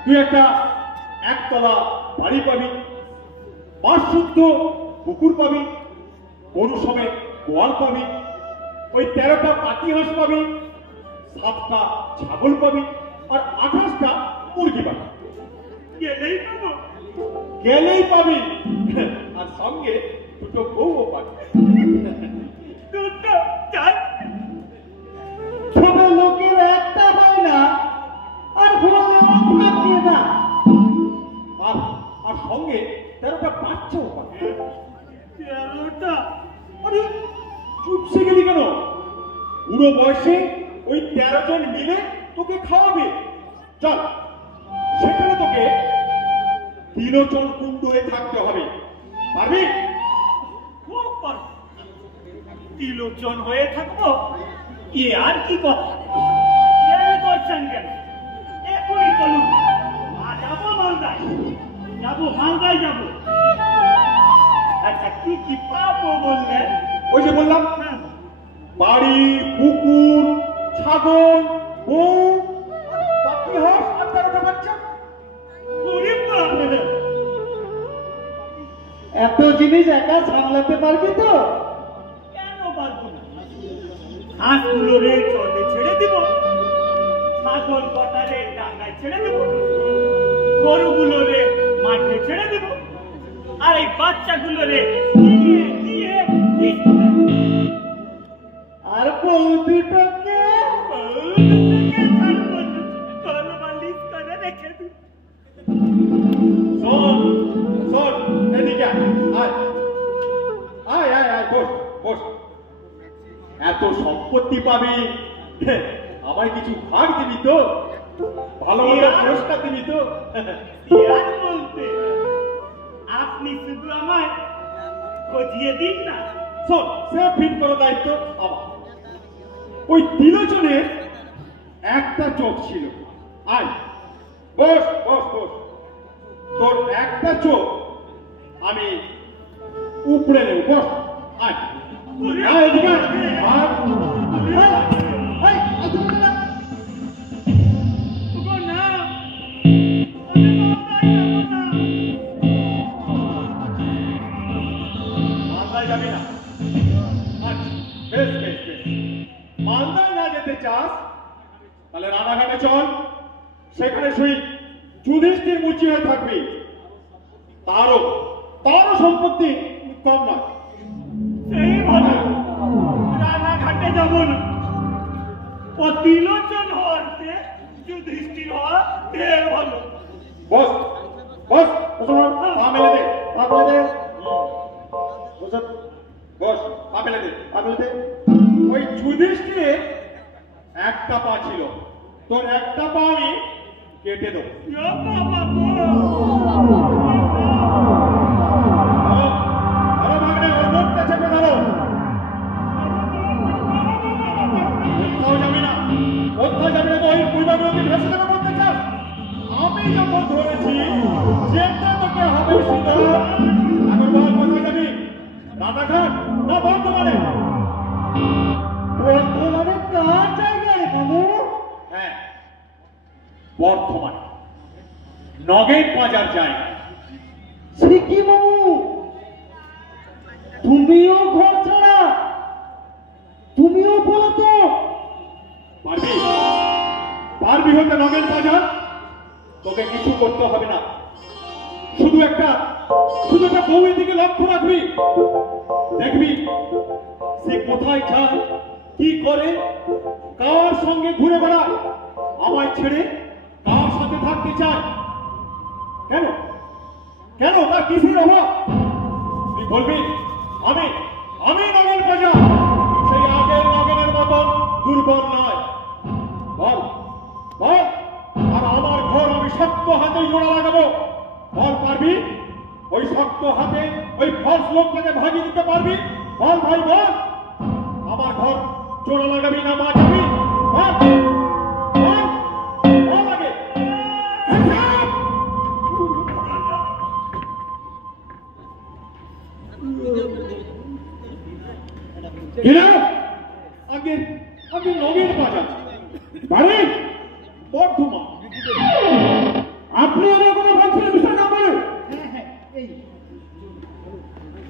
তুই একটা একতলা বাড়ি পাবি, বাসশুদ্ধ পুকুর পাবি, গরু সমেত গোয়াল পাবি, ওই 13টা পাতি হাঁস পাবি, 7টা ছাগল পাবি, আর 28টা মুরগি পাবি। গেলেই পাবো? গেলেই পাবি, আর সঙ্গে দুটো বউও পাবি। দুটো চার তবে লোকের একটা হয় না, আর বললেও থাকে না। আর আর সঙ্গে 13টা বাচ্চাও পাবি। 13টা? আরে চুপসে গেলি কেন? পুরো বয়সে ওই 13 জন মিলে তোকে খাওয়াবে। চল, সেখানে তোকে তিলোচন কুণ্ড হয়ে থাকতে হবে। পারবি? খুব পারবো। তিলোচন হয়ে থাকবো? এ আর কি কথা? এমনি করছেন কেন? এখনই চলুন। যাবো মালদায়, যাবো মালদায় যাবো। আচ্ছা কি কি পাবো বললেন? ওই যে বললাম, হ্যাঁ, বাড়ি, পুকুর, ছাগল, বউ, পাতি হাঁস আর 13টা বাচ্চা। গরিব বাবা। এত জিনিস একা সামলাতে পারবি তো? কেন পারবো না? হাঁসগুলোরে জলে ছেড়ে দিব, ছাগল কটারে ডাঙ্গায় ছেড়ে দিব, গরুগুলোরে মাঠে ছেড়ে দিব, আর এই বাচ্চাগুলোরে দিয়ে দিয়ে আর বউ দুটোকে? কলবালিশ করে রেখে দিব। শোন শোন, এদিকে আয়। আয় আয় আয় আয়, বস বস। এত সম্পত্তি পাবি, আমায় কিছু ভাগ দিবি তো? ভালো মতো পুরস্কার দিবি তো? কি আর বলতে, আপনি শুধু আমায় খোঁজিয়ে দিন না। শোন, সে ফিট করার দায়িত্ব আমার। ওই তিলোচনের একটা চোখ ছিল। আয় বস বস বস, তোর একটা চোখ আমি উপরে নেব। বস, আয় আয় এদিকে আয়। আর এই, তুমি না। ওগো না, আমি মালদায় যাবো না। মালদায় যাবি না? আচ্ছা, বেশ বেশ বেশ। মালদায় না যেতে চাস তাহলে রানাঘাটে চল, সেখানে শুই যুধিষ্ঠির মুচি হয়ে থাকবি। তারও সম্পত্তি কম না। সেই ভালো, রানাঘাটে যাবো না। ও তিলোচন হওয়াতে যুধিষ্ঠির হওয়া ঢের ভালো। বস বস, পা মেলে দে, পা মেলে দে। বস, পা মেলে দে, পা মেলে দে। ওই যুধিষ্ঠিরের একটা পা ছিল, তোর একটা পা আমি কেটে দেবো। ইয়া বাবা গো। আরে ভাগনে, ওর মুখটা চেপে ধরো। কোথাও যাবি না, কোথাও যাবি না। তো ওই পূর্বাগ্রহকে ভেসে যাবে বলতে চাস? আমি যখন ধরেছি যেটা তোকে হবে সেটা। এখন বল, কোথায় যাবি? রানাঘাট না বর্ধমানে? বর্তমানে কার জায়গায় বাবু? হ্যাঁ, বর্ধমানে নগেন বাজার যায়। সে কি বাবু, তুমিও ঘর ছাড়া, তুমিও বলো তো। পারবি? পারবি হতে নগেন বাজার? তোকে কিছু করতে হবে না, শুধু একটা বউয়ের দিকে লক্ষ্য রাখবি। দেখবি সে কোথায় যায়, কি করে, কার সঙ্গে ঘুরে বেড়ায়, আমায় ছেড়ে কার সাথে থাকতে চায়। কেন কেন তার কিসের অভাব? তুই বলবি আমি নগেন বাজার সেই আগের নগেনের মতন দুর্বল নয়। বল বল, আর আমার ঘর আমি শক্ত হাতে জোড়া লাগাবো। বল, পারবি? ওই শক্ত হাতে ওই ফলস লোকটাকে ভাগিয়ে দিতে পারবি? বল ভাই বল, আমার ঘর জোড়া লাগাবি না বাঁচাবি? বল বল, বল আগে। আগে আগে নগেন বাজার বাড়ি বর্ধমান। আপনি আমার কোনো বলছিলেন বিষয় না বলে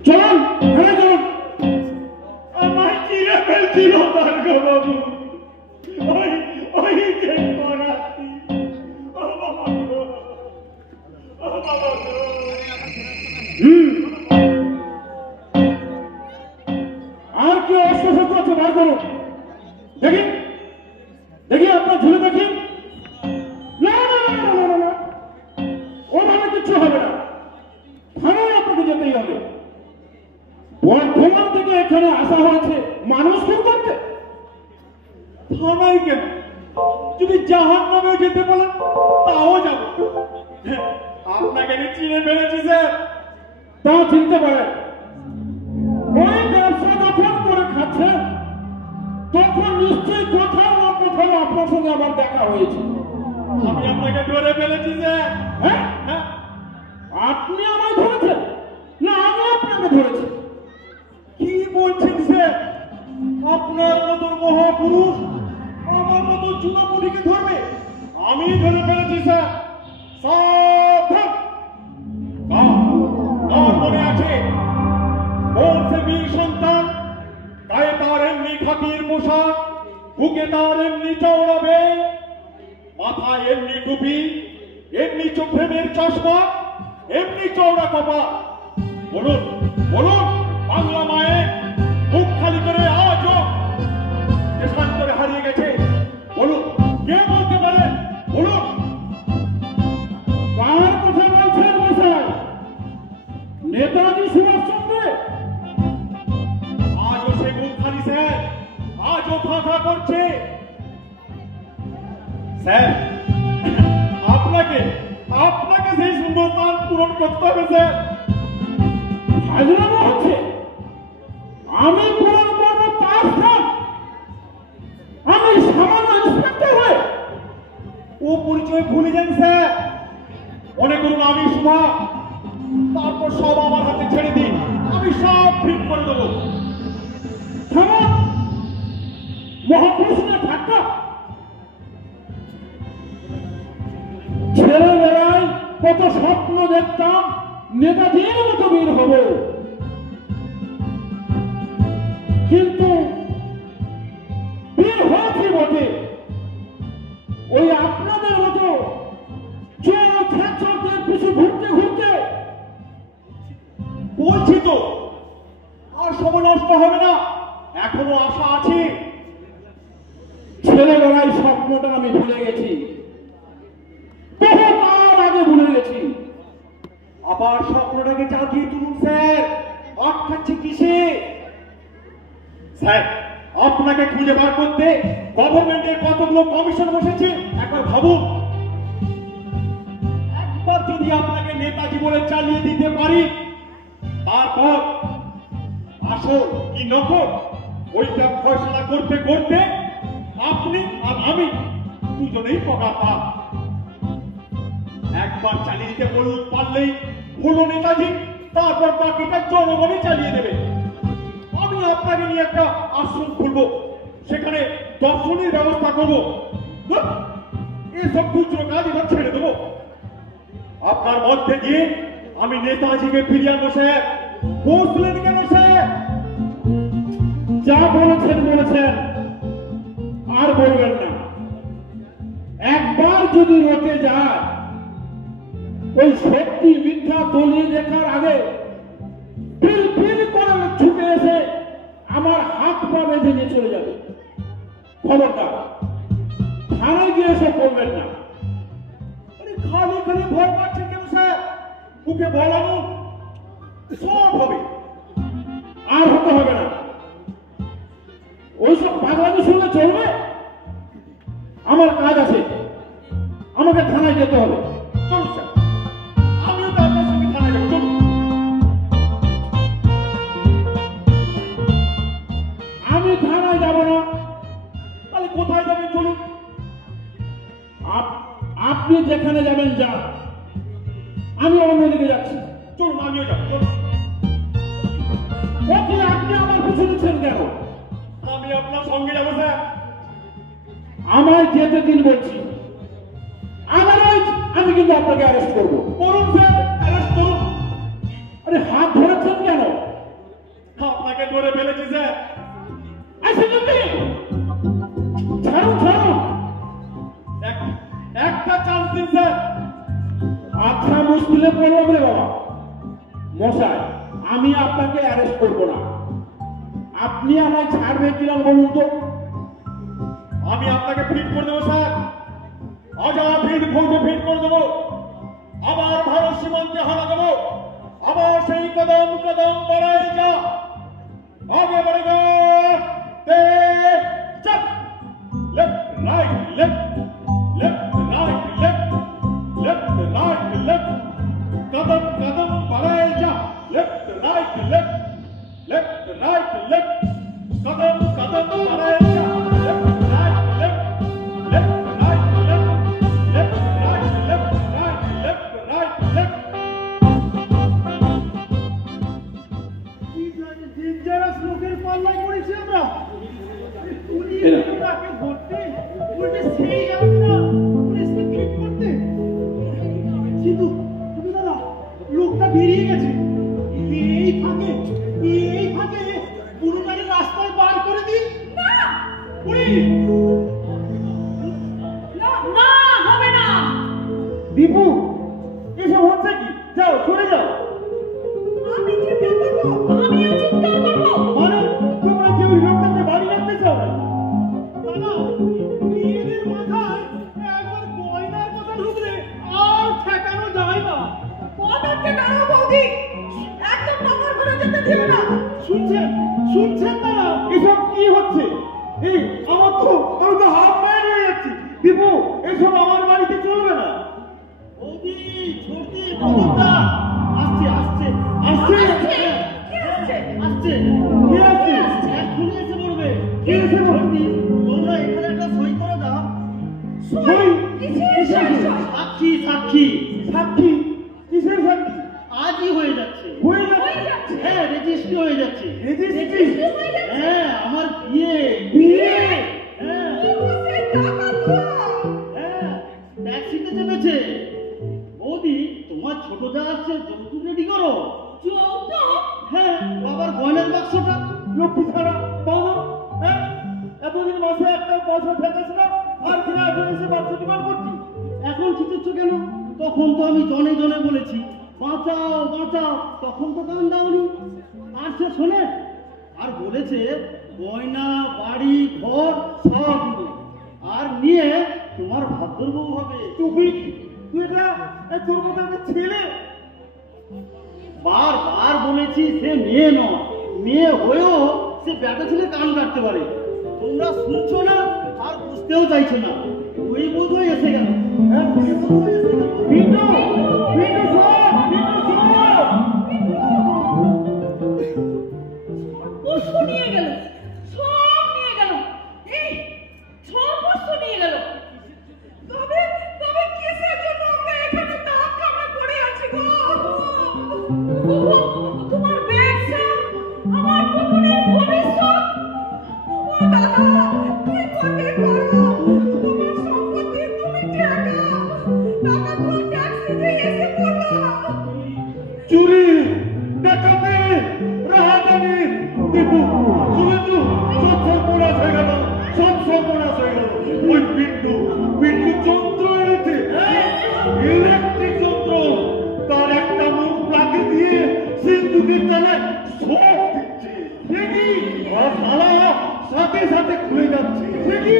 চলুন, ঘরে চলুন। আমায় চিরে ফেলছিল ভার্গববাবু। ওই যে করাতি। ও বাবা গো, ও বাবা গো। আর কি অস্বস্তি আছে বার করুন, দেখি দেখি আপনার ঝুলে দেখি। না না না না না না, ওভাবে কিচ্ছু হবে না। থানায় আপনাকে যেতেই হবে। বর্ধমান থেকে এখানে আসা হয়েছে মানুষ কেউ করতে। থানায় কেন? যদি জাহান নামে যেতে বলেন তাও যাব। আপনাকে চিনে ফেলেছি স্যার। তাও চিনতে পারেন। ওই ব্যবসা যখন করে খাচ্ছে তখন নিশ্চয়ই কোথাও না কোথাও আপনার সঙ্গে আমার দেখা হয়েছে। আমি আপনাকে ধরে ফেলেছি স্যার। হ্যাঁ হ্যাঁ, আপনি আমায় ধরেছেন না আমি আপনাকে ধরেছি? কি বলছেন স্যার? আপনার মতো মহাপুরুষ আমার মতো চুনাপুটিকে ধরবে? আমি ধরে ফেলেছি স্যার। সাবধান! কার মনে আছে কোন সে বীর সন্তান, গায়ে তার এমনি খাকির পোশাক, বুকে তার এমনি চওড়া বেল, মাথায় এমনি টুপি, এমনি চোখের চশমা, এমনি চওড়া কপাল? বলুন বলুন, বাংলা মায়ের মুখ খালি করে আজও দেশান্তরে হারিয়ে গেছে। বলুন, কে বলতে পারেন? বলুন। কার কথা বলছেন মশাই? নেতাজি সুভাষচন্দ্র? আজও সে মুখ খালি স্যার। আজও ফাঁকা করছে। স্যার, আপনাকে আপনাকে সেই শূন্যস্থান পূরণ করতে হবে স্যার। সাজনানো হচ্ছে আমি পূরণ করবো তার স্থান। আমি সামান্য ইন্সপেক্টর হয়ে ও পরিচয় ভুলে যান স্যার। মনে করুন আমি সুমা, তারপর সব আমার হাতে ছেড়ে দিন, আমি সব ঠিক করে দেবো। থামান, মহাপুরুষের ঠাট্টা। ছেলেবেলায় কত স্বপ্ন দেখতাম নেতাজির মতো বীর হব, কিন্তু বীর হয়েছে বটে ওই আপনাদের মতো চোর ছেচরদের পিছু ঘুরতে ঘুরতে। বলছি তো আর সময় নষ্ট হবে না, এখনো আশা আছে। ছেলেবেলায় স্বপ্নটা আমি ভুলে গেছি, বহুকাল আগে ভুলে গেছি। আবার স্বপ্নটাকে জাগিয়ে তুলুন স্যার, আটকাচ্ছে কিসে? স্যার, আপনাকে খুঁজে বার করতে গভর্নমেন্টের কতগুলো কমিশন বসেছে একবার ভাবুন। একবার যদি আপনাকে নেতাজি বলে চালিয়ে দিতে পারি, তারপর আসল কি নকল ওইটা ফয়সলা করতে করতে আপনি আর আমি দুজনেই পকাপা। একবার চালিয়ে দিতে বলুন পারলেই হলো নেতাজি, তারপর বাকিটা জনগণই চালিয়ে দেবে। আমি আপনাকে নিয়ে একটা আশ্রম খুলবো, সেখানে দর্শনের ব্যবস্থা করবো। এসব খুচরো কাজ এবার ছেড়ে দেবো। আপনার মধ্যে দিয়ে আমি নেতাজিকে ফিরিয়ে আনবো স্যার। বুঝলেন কেন স্যার? যা বলেছেন বলেছেন, আর বলবেন না। একবার যদি রটে যায়, ওই সত্যি মিথ্যা তলিয়ে দেখার আগে পিল পিল করে ছুটে এসে আমার হাত পা বেঁধে নিয়ে চলে যাবে। খবরদার থানায় গিয়ে এসে করবেন না। আরে খালি খালি ভয় পাচ্ছেন কেন স্যার? মুখে বলানো সব হবে। আর হতে হবে না। ওইসব পাগলামি শুনলে চলবে? আমার কাজ আছে, আমাকে থানায় যেতে হবে। চলুন স্যার, আমিও তো আপনার সঙ্গে থানায় যাবো। চলুন। আমি থানায় যাব না। তাহলে কোথায় যাবেন চলুন। আপনি যেখানে যাবেন যান, আমি অন্যদিকে যাচ্ছি। চলুন, আমিও যাবো। চলুন। ওকে, আপনি আমার পিছু নিচ্ছেন কেন? আমি আপনার সঙ্গে যাবো স্যার। আমায় যেতে দিন বলছি, আদারওয়াইজ আমি কিন্তু আপনাকে অ্যারেস্ট করবো। করুন স্যার, অ্যারেস্ট করুন। আরে হাত ধরেছেন কেন? আপনাকে ধরে ফেলেছি স্যার। আসে যদি ছাড়ুন ছাড়ুন। একটা চান্স দিন স্যার। আচ্ছা, মুশকিলে পড়লাম রে বাবা। মশাই, আমি আপনাকে অ্যারেস্ট করবো না। আপনি আমায় ছাড়বে কিনা বলুন তো? আমি আপনাকে ফিট করে দেবো স্যার। অজানা ভিড় ফৌজে ফিট করে দেবো। আবার ভারত সীমান্তে হানা দেবো। আবার সেই কদম কদম বাড়ায় যা, আগে बढ़ेगा तेज चल, left right left, left right left, left right left, कदम कदम बढ़ाए जा, left right left, left right left, कदम कदम बढ़ाए जा, left right left, left right left, left right left, right left right left. Dangerous লোকের পাল্লায় পড়েছি আমরা। উনি তাকে ধরতে উল্টে সেই যাত্রা পুলিশকে ঠিক করতে। কিন্তু তুমি দাদা, লোকটা বেরিয়ে গেছে। এই ফাঁকে পুরোটাকে রাস্তায় বার করে দিন। না পুলিশ! না না, হবে না। দীপু, এসব হচ্ছে কি? যাও, সরে যাও। আমি চিৎকার করবো, আমিও চিৎকার করবো। মানে তোমরা কেউ লোকটাকে বাড়ি রাখতে চাও না? দাদা, মেয়েদের মাথায় একবার গয়নার কথা ঢুকলে আর ঠেকানো যায় না। পদার্থে দাঁড়াও বৌদি, একদম আমার ঘরে যেতে দিও না। শুনছেন দাদা? এসব কি হচ্ছে? এই আমার তো আমি তো হাফ মাইল হয়ে যাচ্ছি। দীপু, এসব আমার বাড়িতে চলবে না। বৌদি, ছোটি, বাবুটা, আসছে, আসছে, আসছে? কি আসছে? আসছে। কে আসছে? এক্ষুনি এসে পড়বে। কে এসে পড়বে? ছোটি, তোমরা এখানে একটা সই করে দাও। সই? কিসের সই? সাক্ষী, সাক্ষী। সাক্ষী? কিসের সাক্ষী? আজই হয়ে যাচ্ছে। হয়ে হয়ে যাচ্ছে? যাচ্ছে? হ্যাঁ, রেজিস্ট্রি হয়ে যাচ্ছে। রেজিস্ট্রি? হয়ে যাচ্ছে? হ্যাঁ, আমার বিয়ে। বিয়ে? হ্যাঁ, সে টাকা দাও। হ্যাঁ, ট্যাক্সিতে চেপেছে। বৌদি, তোমার ছোট যা আসছে, যৌতুক রেডি করো। যৌতুক? হ্যাঁ, বাবার গয়নার বাক্সটা। লক্ষ্মী ছাড়া বাবা, হ্যাঁ? এতদিন মাসে একটা পয়সা ফেকাস না, আর কিনা এখন এসে বাচ্চা ডিমান্ড করছি। এখন চিতেছ কেন? তখন তো আমি জনে জনে বলেছি বাঁচাও বাঁচাও, তখন তো কান দাওনি। আর সে শোনে আর বলেছে গয়না বাড়ি ঘর সব দিবে, আর নিয়ে তোমার ভাদ্র বউ হবে। তুই এটা তোর মতো একটা ছেলে। বারবার বলেছি সে মেয়ে নয়, মেয়ে হয়েও সে ব্যাটা ছেলে কান কাটতে পারে। তোমরা শুনছো না আর বুঝতেও চাইছো না। ওই বোধ হয়ে এসে গেল। হ্যাঁ, ওই বোধ হয়ে এসে গেল। বিট্টু, বিট্টু শোন, বিট্টু শোন। পশু নিয়ে গেল, সব নিয়ে গেল, এই সব পশু নিয়ে গেল। তবে তবে কিসের জন্য আমরা এখানে দাঁত কামড়ে পড়ে আছি গো? তোমার ব্যবসা, আমার পুতুলের ভবিষ্যৎ। ও দাদা, তুই কোথায় করো? তোমার সম্পত্তি তুমি টাকা তো ট্যাক্সিতে এসে পড়লো। চুরি, ডাকাতি, রাহাজানি, দীপু, শুনেছু? সব সর্বনাশ হয়ে গেল, সব সর্বনাশ হয়ে গেল। ওই বিট্টু যন্ত্র এনেছে, ইলেকট্রিক যন্ত্র। তার একটা মুখ প্লাগে দিয়ে সিন্ধুকের তলে শক দিচ্ছে। দেখি আর শালা সাথে সাথে খুলে যাচ্ছে। দেখি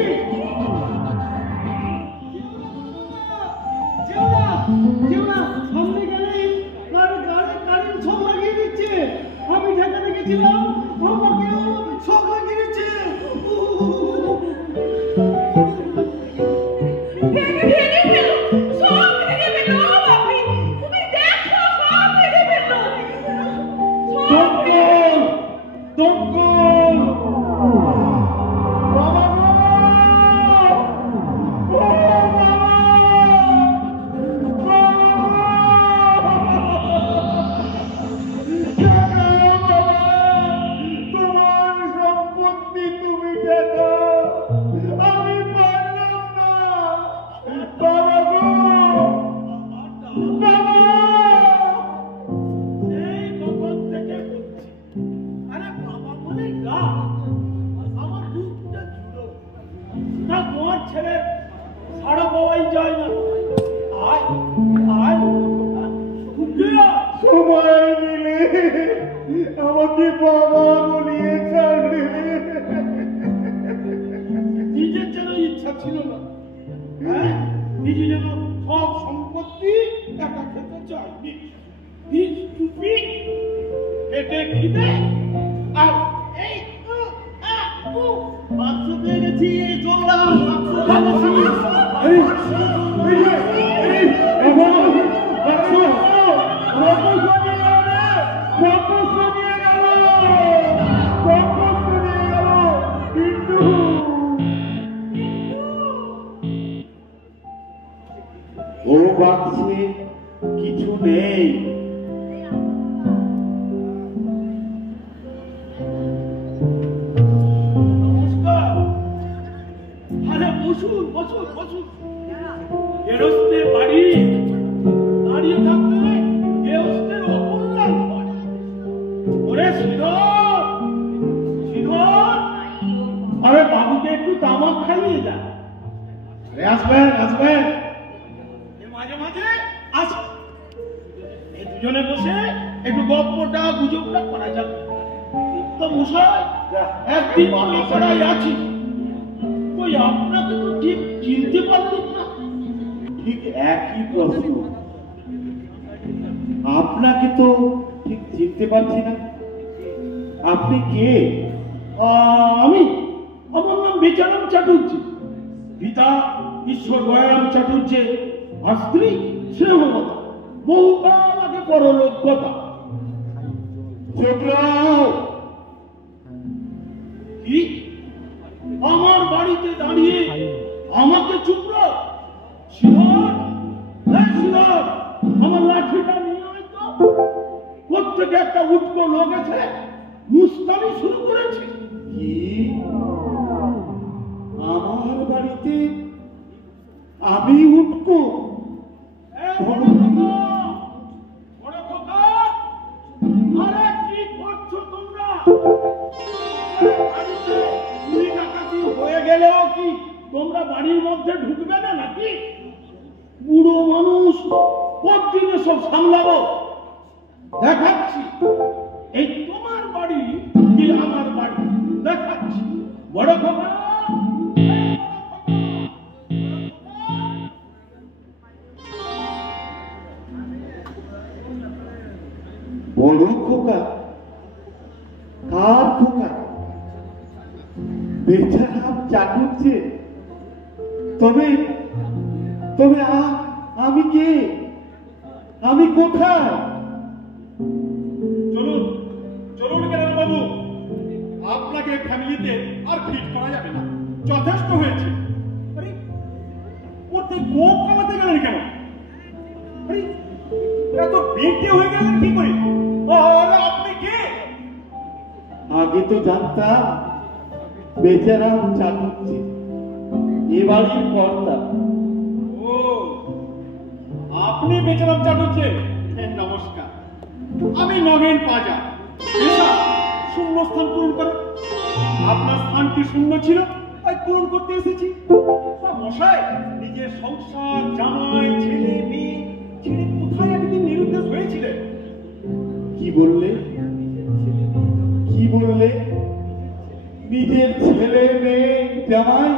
যেও না, যেও না, সামনে গেলেই কারেন্ট শক লাগিয়ে দিচ্ছে। আমি ঠেকাতে গেছিলাম, আমাকেও শক লাগিয়ে দিচ্ছে। ভেঙে ফেলো, সব ভেঙে ফেলো বাপি। তুমি দেখো সব ভেঙে ফেলো। দমকল, দমকল, বাবা গো! ও বাবা! তোমার সম্পত্তি তুমি দেখো, আমি পারলাম না। বাবা গো! বাবা! সেই কখন থেকে বলছি, আরে বাবা বলে ডাক, আমার বুকটা জুড়ো। না তোমার ছেলের সাড়া পাওয়াই যায় না। আয় আয়, উঠিয়া। সবাই মিলে আমাকে বাবা বলিয়ে ছাড়বে। নিজের যেন ইচ্ছা ছিল না, হ্যাঁ, নিজে যেন সব সম্পত্তি একা খেতে চাইনি। পেটে খিদে আর এই বাক্স পেয়ে গেছি, চললাম। বাক্স পেয়ে গেছি। এই, এই যে, এই, বাবা, বাক্স, বাক্স নিয়ে গেল রে, বাক্স নিয়ে গেল, বাক্স নিয়ে গেল, বিট্টু। ও বাক্সে কিছু নেই। নমস্কার। আরে বসুন বসুন বসুন। গেরস্তে বাড়ি দাঁড়িয়ে থাকলে গেরস্তের অকল্যাণ হয়। ওরে শ্রীধর, শ্রীধর, আরে বাবুকে একটু তামাক খাইয়ে যা। আরে আসবেন, আসবেন। এ মাঝে মাঝে আসো। এই দুজনে বসে একটু গল্পটা গুজবটা করা যাবে। তো মশাই একদিন আমি পাড়ায় আছি, ওই আপনাকে তো ঠিক চিনতে পারলাম না। ঠিক একই প্রশ্ন। আপনাকে তো ঠিক চিনতে পারছি না। আপনি কে? আমি, আমার নাম বেচারাম চাটুর্যে, পিতা ঈশ্বর দয়ারাম চাটুর্যে, আর স্ত্রী স্নেহমতা, বহুকাল আগে পরলোকগতা। কি আমার বাড়িতে দাঁড়িয়ে আমাকে চুপ কর? শিবর, শিবর, আমার লাঠিটা নিয়ে আয় তো। প্রত্যেকে একটা উটকো লোক আছে, মুস্তানি শুরু করেছে। কি আমার বাড়িতে আমি উঠবো? আরে কি করছো তোমরা? চুরি ডাকাতি হয়ে গেলেও কি তোমরা বাড়ির মধ্যে ঢুকবে না নাকি? বুড়ো মানুষ কতদিনে সব সামলাবো? দেখাচ্ছি, এই তোমার বাড়ি কি আমার বাড়ি দেখাচ্ছি। বড় খোকা, বড় খোকা? কার খোকা? বেচারাম চাটুর্যে? তবে তবে আমি কে? আমি কোথায়? চলুন চলুন কেরাম বাবু, আপনাকে ফ্যামিলিতে আর ফিট করা যাবে না, যথেষ্ট হয়েছে। আরে ওতে কোপ কামাতে গেলেন কেন? আরে এত বেটে হয়ে গেলেন কি করে? আরে আপনি কে? আগে তো জানতাম বেচারাম চাটুর্যে এ বাড়ির কর্তা। ও, আপনি বেচারাম চাটুর্যে? নমস্কার, আমি নগেন পাজা। শূন্যস্থান পূরণ করো। আপনার স্থানটি শূন্য ছিল, তাই পূরণ করতে এসেছি। মশাই, নিজের সংসার, জামাই, ছেলে মেয়ে ছেড়ে কোথায় একদিন নিরুদ্দেশ হয়েছিলেন? কি বললে? কি বললে? নিজের ছেলে মেয়ে জামাই?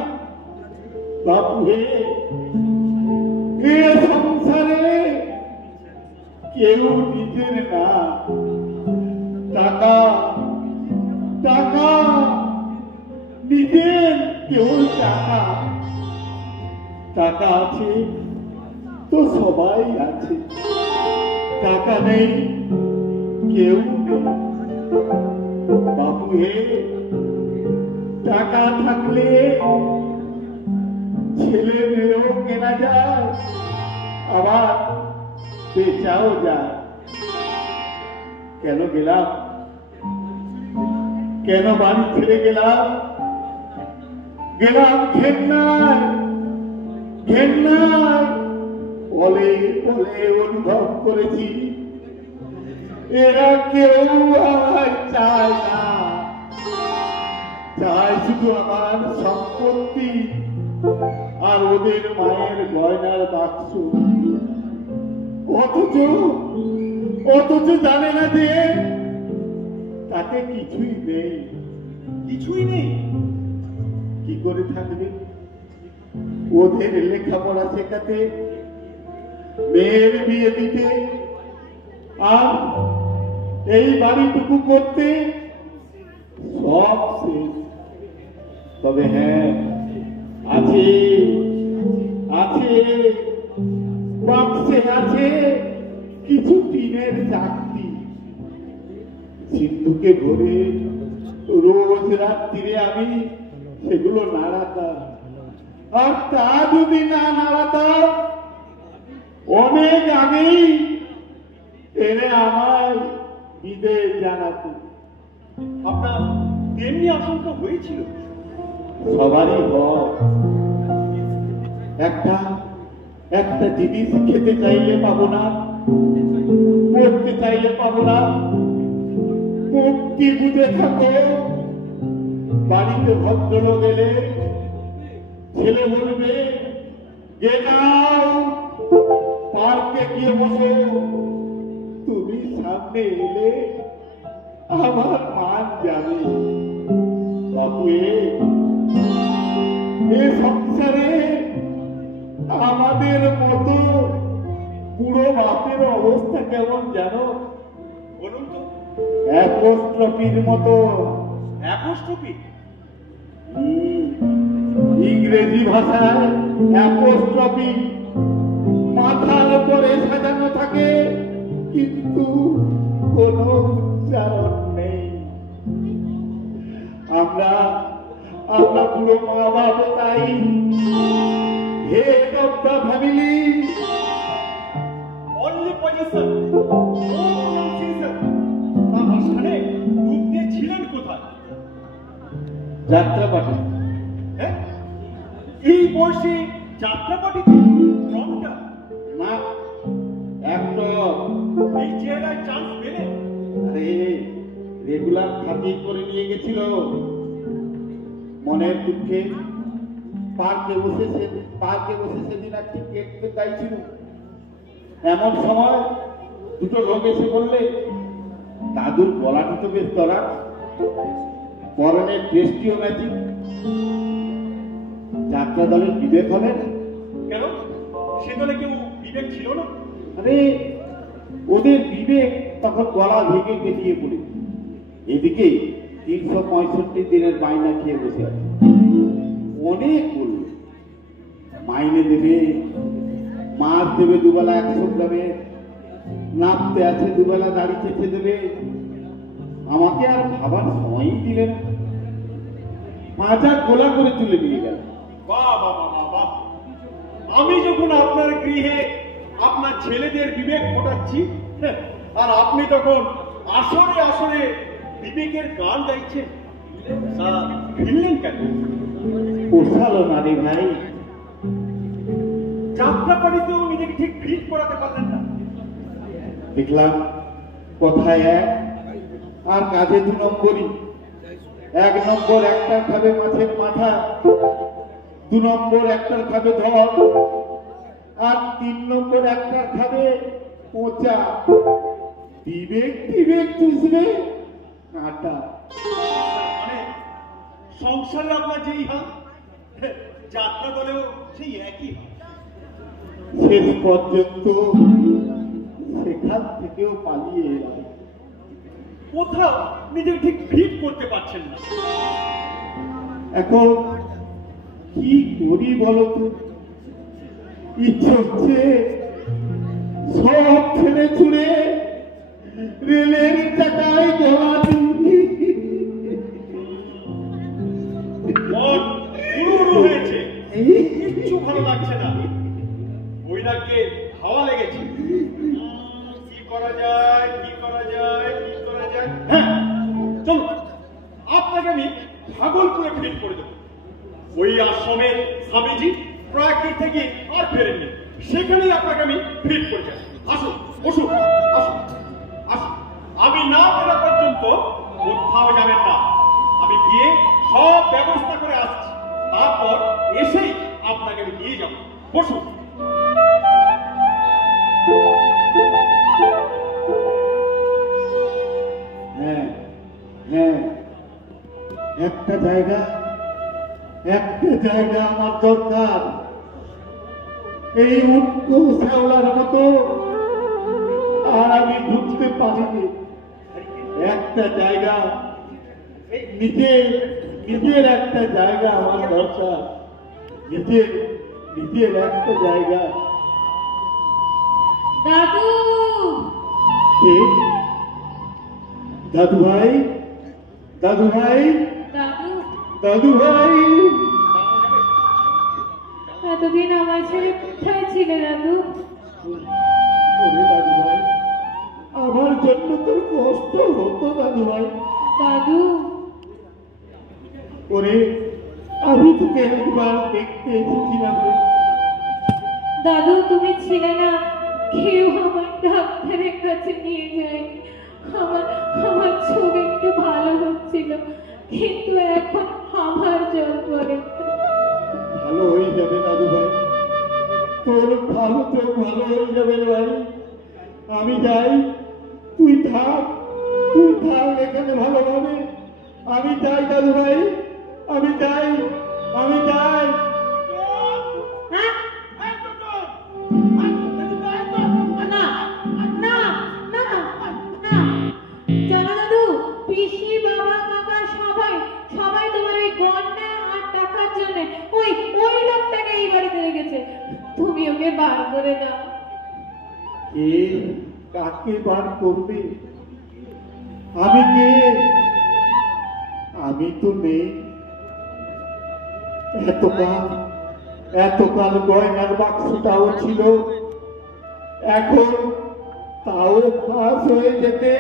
বাপু হে, এ সংসারে কেউ নিজের না। টাকা টাকা, নিজের কেউ টাকা। টাকা আছে তো সবাই আছে, টাকা নেই কেউ নেই। বাবু হে, টাকা থাকলে ছেলে মেয়েও কেনা যায়, আবার বেচাও যায়। কেন গেলাম? কেন বাড়ি ছেড়ে গেলাম? গেলাম ঘেন্নায়, ঘেন্নায়। বলে বলে অনুভব করেছি এরা কেউ আমার চায় না, চায় শুধু আমার সম্পত্তি আর ওদের মায়ের গয়নার বাক্স। অথচ জানে না যে তাতে কিছুই নেই। কিছুই নেই? কি করে থাকবে? ওদের লেখাপড়া শেখাতে, মেয়ের বিয়ে দিতে, আর এই বাড়িটুকু করতে সব শেষ। তবে হ্যাঁ, আছে আছে বাক্সে আছে কিছু টিনের চাকতি। সিন্ধুকে ভরে রোজ রাত্রিরে আমি সেগুলো নাড়াতাম, আর তা যদি না নাড়াতাম অনেক আগেই এনে আমায় বিদেশ জানাতো। আপনার তেমনি আশঙ্কা হয়েছিল? সবারই হয়। একটা জিনিস খেতে চাইলে পাবো না, পড়তে চাইলে পাবো না। মুক্তি বুঝে থাকো। বাড়িতে ভদ্রলোক এলে ছেলে বলবে গে নাও, পার্কে গিয়ে বসো। তুমি সামনে এলে আমার মান যাবে। বাপু এ সংসারে আমাদের মতো বুড়ো বাপের অবস্থা কেমন জানো? বলুন তো। অ্যাপোস্ট্রফির মতো। অ্যাপোস্ট্রফি? ইংরেজি ভাষায় অ্যাপোস্ট্রফি মাথার উপরে সাজানো থাকে, কিন্তু কোনো উচ্চারণ নেই। আমরা পুরো মা বাবা তাই head of the family. Only position, no pronunciation. তা মাঝখানে ডুব দিয়ে ছিলেন কোথায়? যাত্রাপাটি। হ্যাঁ, এই বয়সে যাত্রাপাটিতে রংটা না, একটা এই চেহারায় চান্স পেলে? আরে রেগুলার খাতির করে নিয়ে গেছিল। মনের দুঃখে পার্কে বসে সেদিন একটি কেক চাইছিল। এমন সময় দুটো লোক এসে বললে, দাদুর গলাটা তো বেশ ধরা, পরনের ড্রেসটিও ম্যাচিং, যাত্রা দলের বিবেক হবে না? কেন, সে দলে কেউ বিবেক ছিল না? আরে ওদের বিবেক তখন গলা ভেঙে পেটিয়ে পড়ে, এদিকে 365 দিনের মাইনা খেয়ে বসে আছে। অনেক বলল, মাইনে দেবে, মাছ দেবে দুবেলা 100 গ্রামে, নাপতে আছে দুবেলা দাড়ি চেপে দেবে। আমাকে আর ভাবার সময়ই দিলেন, মাজার গোলা করে তুলে নিয়ে গেল। বাহ বাহ বাহ বাহ! আমি যখন আপনার গৃহে আপনার ছেলেদের বিবেক ফোটাচ্ছি, আর আপনি তখন আসরে আসরে বিবেকের গান গাইছেন, ফিরলেন কেন? পোষালো না রে ভাই। যাত্রাপাটিতেও নিজেকে ঠিক ফিট করাতে পারলেন না। দেখলাম কথায় এক আর কাজে 2 নম্বরই। 1 নম্বর একটার খাবে মাছের মাথা, 2 নম্বর একটার খাবে ধর, আর 3 নম্বর একটার খাবে পচা। বিবেক চুষবে কাঁটা। মানে সংসারে আপনার যেই হাল, যাত্রা দলেও সেই একই হাল। শেষ পর্যন্ত সেখান থেকেও পালিয়ে এলাম। কোথাও নিজেকে ঠিক ফিট করতে পারছেন না। এখন কি করি বলো তো? ইচ্ছে হচ্ছে সব ছেড়ে ছুড়ে রেলের চাকায় গলা দিই। মন উড়ু হয়েছে, কিচ্ছু ভালো লাগছে না। বৈরাগ্যে হাওয়া লেগেছে। কি করা যায়, কি করা যায়, কি করা যায়? হ্যাঁ, চলো, আপনাকে আমি ভাগলপুরে ফিট করে দেবো। ওই আশ্রমের স্বামীজি প্রয়াগরাজ থেকে আর ফেরেননি, সেখানেই আপনাকে আমি ফিট করে যাই। আসুন, বসুন, আসুন, আসুন। আমি না ফেরা পর্যন্ত কোথাও যাবেন না। আমি গিয়ে সব ব্যবস্থা করে আসছি, তারপর এসেই আপনাকে আমি নিয়ে যাব। বসুন। হ্যাঁ হ্যাঁ, একটা জায়গা আমার দরকার। এই উটকো শ্যাওলার মতো আর আমি ঢুকতে পারিনি। একটা জায়গা, নিজের একটা জায়গা আমার দরকার। নিজের একটা জায়গা। দাদু, কে? দাদু ভাই, দাদু, দাদু ভাই। এতদিন আমার ছেড়ে কোথায় ছিলে দাদু? ওরে দাদু ভাই, আমার জন্য তোর কষ্ট হতো দাদু ভাই। দাদু, ওরে আমি তোকে একবার দেখতে এসেছিলাম রে। দাদু তুমি ছিলে না, কেউ আমার ডাক্তারের কাছে নিয়ে যায়নি। আমার চোখ একটু ভালো হচ্ছিল, কিন্তু এখন আমার জল পড়ে। ভালো হয়ে যাবে দাদু ভাই, তোর ভালো চোখ ভালো হয়ে যাবে রে ভাই। আমি যাই, তুই থাক এখানে ভালোভাবে। আমি যাই দাদু ভাই, আমি যাই। হ্যাঁ? না, না, না, না। জানো দাদু, পিসি, বাবা, কাকা সবাই তোমার ওই গয়না আর টাকার জন্য জন্য ওই ওই লোকটাকে এই বাড়িতে রেখেছে। তুমি ওকে বার করে দাও। কে কাকে বার করবে? আমি কে? আমি তো নেই। এতকাল গয়নার বাক্সটাও ছিল, এখন তাও ফাঁস হয়ে যেতে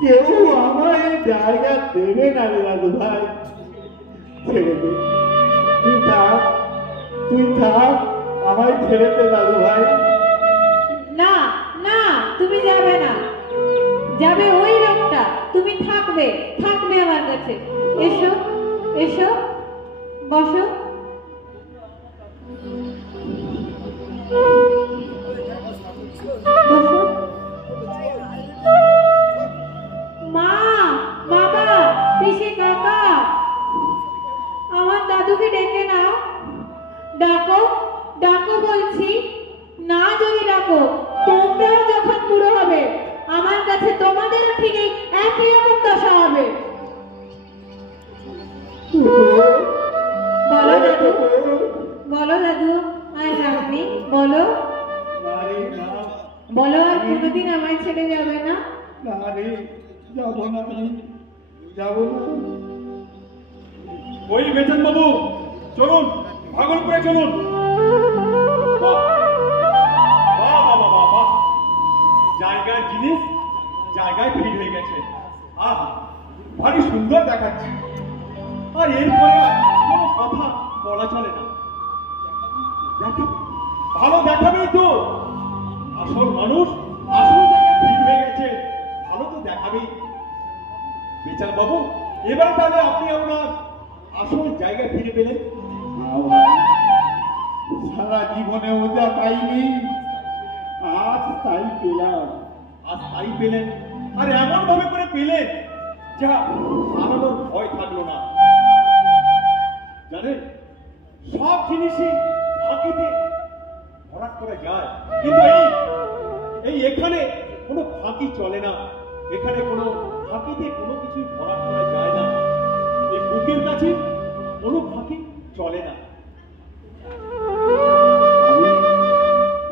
কেউ আমায় জায়গা দেবে না রে দাদু ভাই। ছেড়ে দে, তুই থাক, আমায় ছেড়ে দে দাদু ভাই। না না, তুমি যাবে না, যাবে ওই লোকটা। তুমি থাকবে আমার কাছে। এসো এসো, বসো। বসো। মা, বাবা, পিসি, কাকা, আমার দাদুকে ডেকে নাও। ডাকো ডাকো বলছি, না যদি ডাকো, তোমরাও যখন বুড়ো হবে আমার কাছে তোমাদেরও ঠিক এই একই রকম দশা হবে। বলো দাদু, বলো দাদু, আই লাভ মি, বলো বলো, আর কোনোদিন আমায় ছেড়ে যাবে না? যাবো না, যাবো না। ওই বেতন বাবু, চলুন, ভাগলপুরে চলুন। বাহ, বাহ, বাহ, বাহ, বাহ। জায়গার জিনিস জায়গায় ফিট হয়ে গেছে। আহ, ভারী সুন্দর দেখাচ্ছে। আর এরপরে আর কোনো কথা বলা চলে না। ভালো দেখাবেই তো। আসল মানুষ আসল জায়গায় ফিট হয়ে গেছে, ভালো তো দেখাবেই। বেচার বাবু, এবার তাহলে আপনি আপনার আসল জায়গায় ফিরে পেলেন। সারা জীবনে ওটা পাইনি, আজ তাই পেলাম। আজ তাই পেলেন, আর এমন ভাবে করে পেলেন যা হারানোর ভয় থাকলো না। জানেন, সব জিনিসই ফাঁকিতে ভরাট করা যায়, কিন্তু এই এখানে কোনো ফাঁকি চলে না। এখানে কোনো ফাঁকিতে কোনো কিছু ভরাট করা যায় না। এই বুকের কাছে কোনো ফাঁকি চলে না।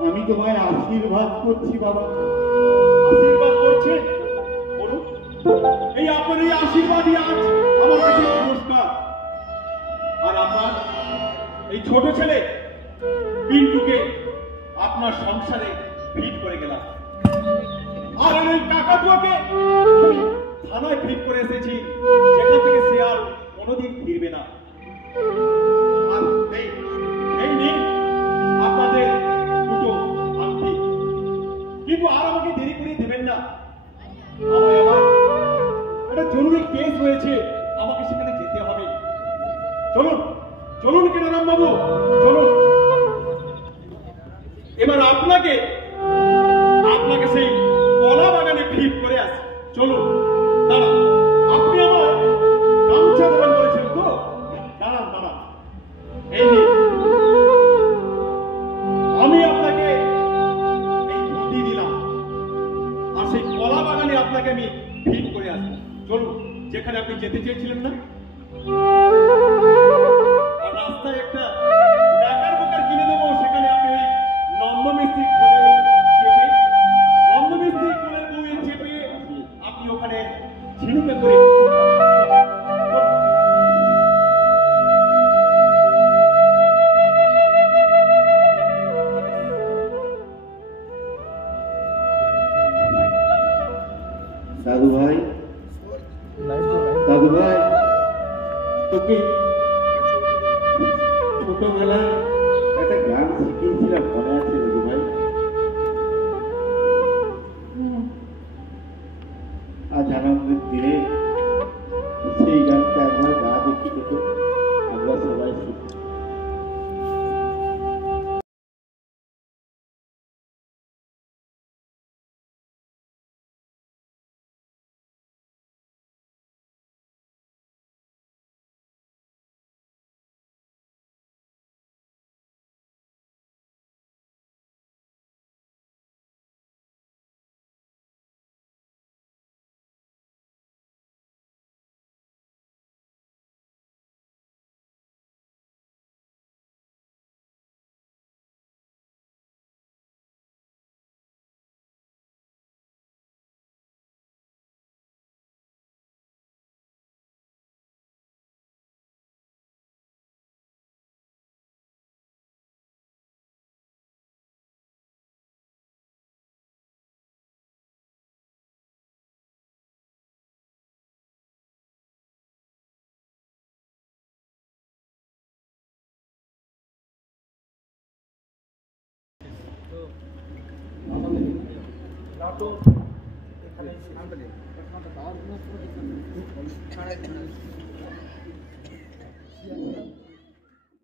আমি তোমায় আশীর্বাদ করছি বাবা। আশীর্বাদ করছেন? বলুন, এই আপনার এই আশীর্বাদই আজ আমার কাছে পুরস্কার। আর আপনার এই ছোট ছেলে পিন্টুকে আপনার সংসারে ফিট করে গেলাম। আর এই কাকাতুয়াকে আমি থানায় ফিট করে এসেছি, যেখান থেকে সে আর কোনোদিন ফিরবে না। আর এই নিন আপনাদের দুটো আংটি। কিন্তু আর আমাকে দেরি করে দেবেন না। আমার একটা জরুরি কেস হয়েছে, আমাকে সেখানে যেতে হবে। চলুন চলুন কেনারাম বাবু, চলুন। এবার আপনাকে সেই কলা বাগানে ফিট করে আসি। চলুন, দাঁড়ান, আপনি আমার গামছা দেবেন বলেছিলেন তো? দাঁড়ান, এই নিন, আমি আপনাকে এই ধুতি দিলাম, আর সেই কলা বাগানে আপনাকে আমি ফিট করে আসবো। চলুন, যেখানে আপনি যেতে চেয়েছিলেন না। আর রাস্তায় একটা ডাকার বোকার কিনে দেবো, সেখানে আপনি ওই নন্দমিস্ত্রি কোলের বউয়ে চেপে আপনি ওখানে ঝিনুকে করে দাদু ভাই, তোকে ছোটবেলায় একটা গান শিখিয়েছিলাম, মনে আছে দাদু ভাই? আজ আনন্দের দিনে সেই গানটা একবার গা দেখি তো, আমরা সবাই শিখি। নাটক এখানে শেষ।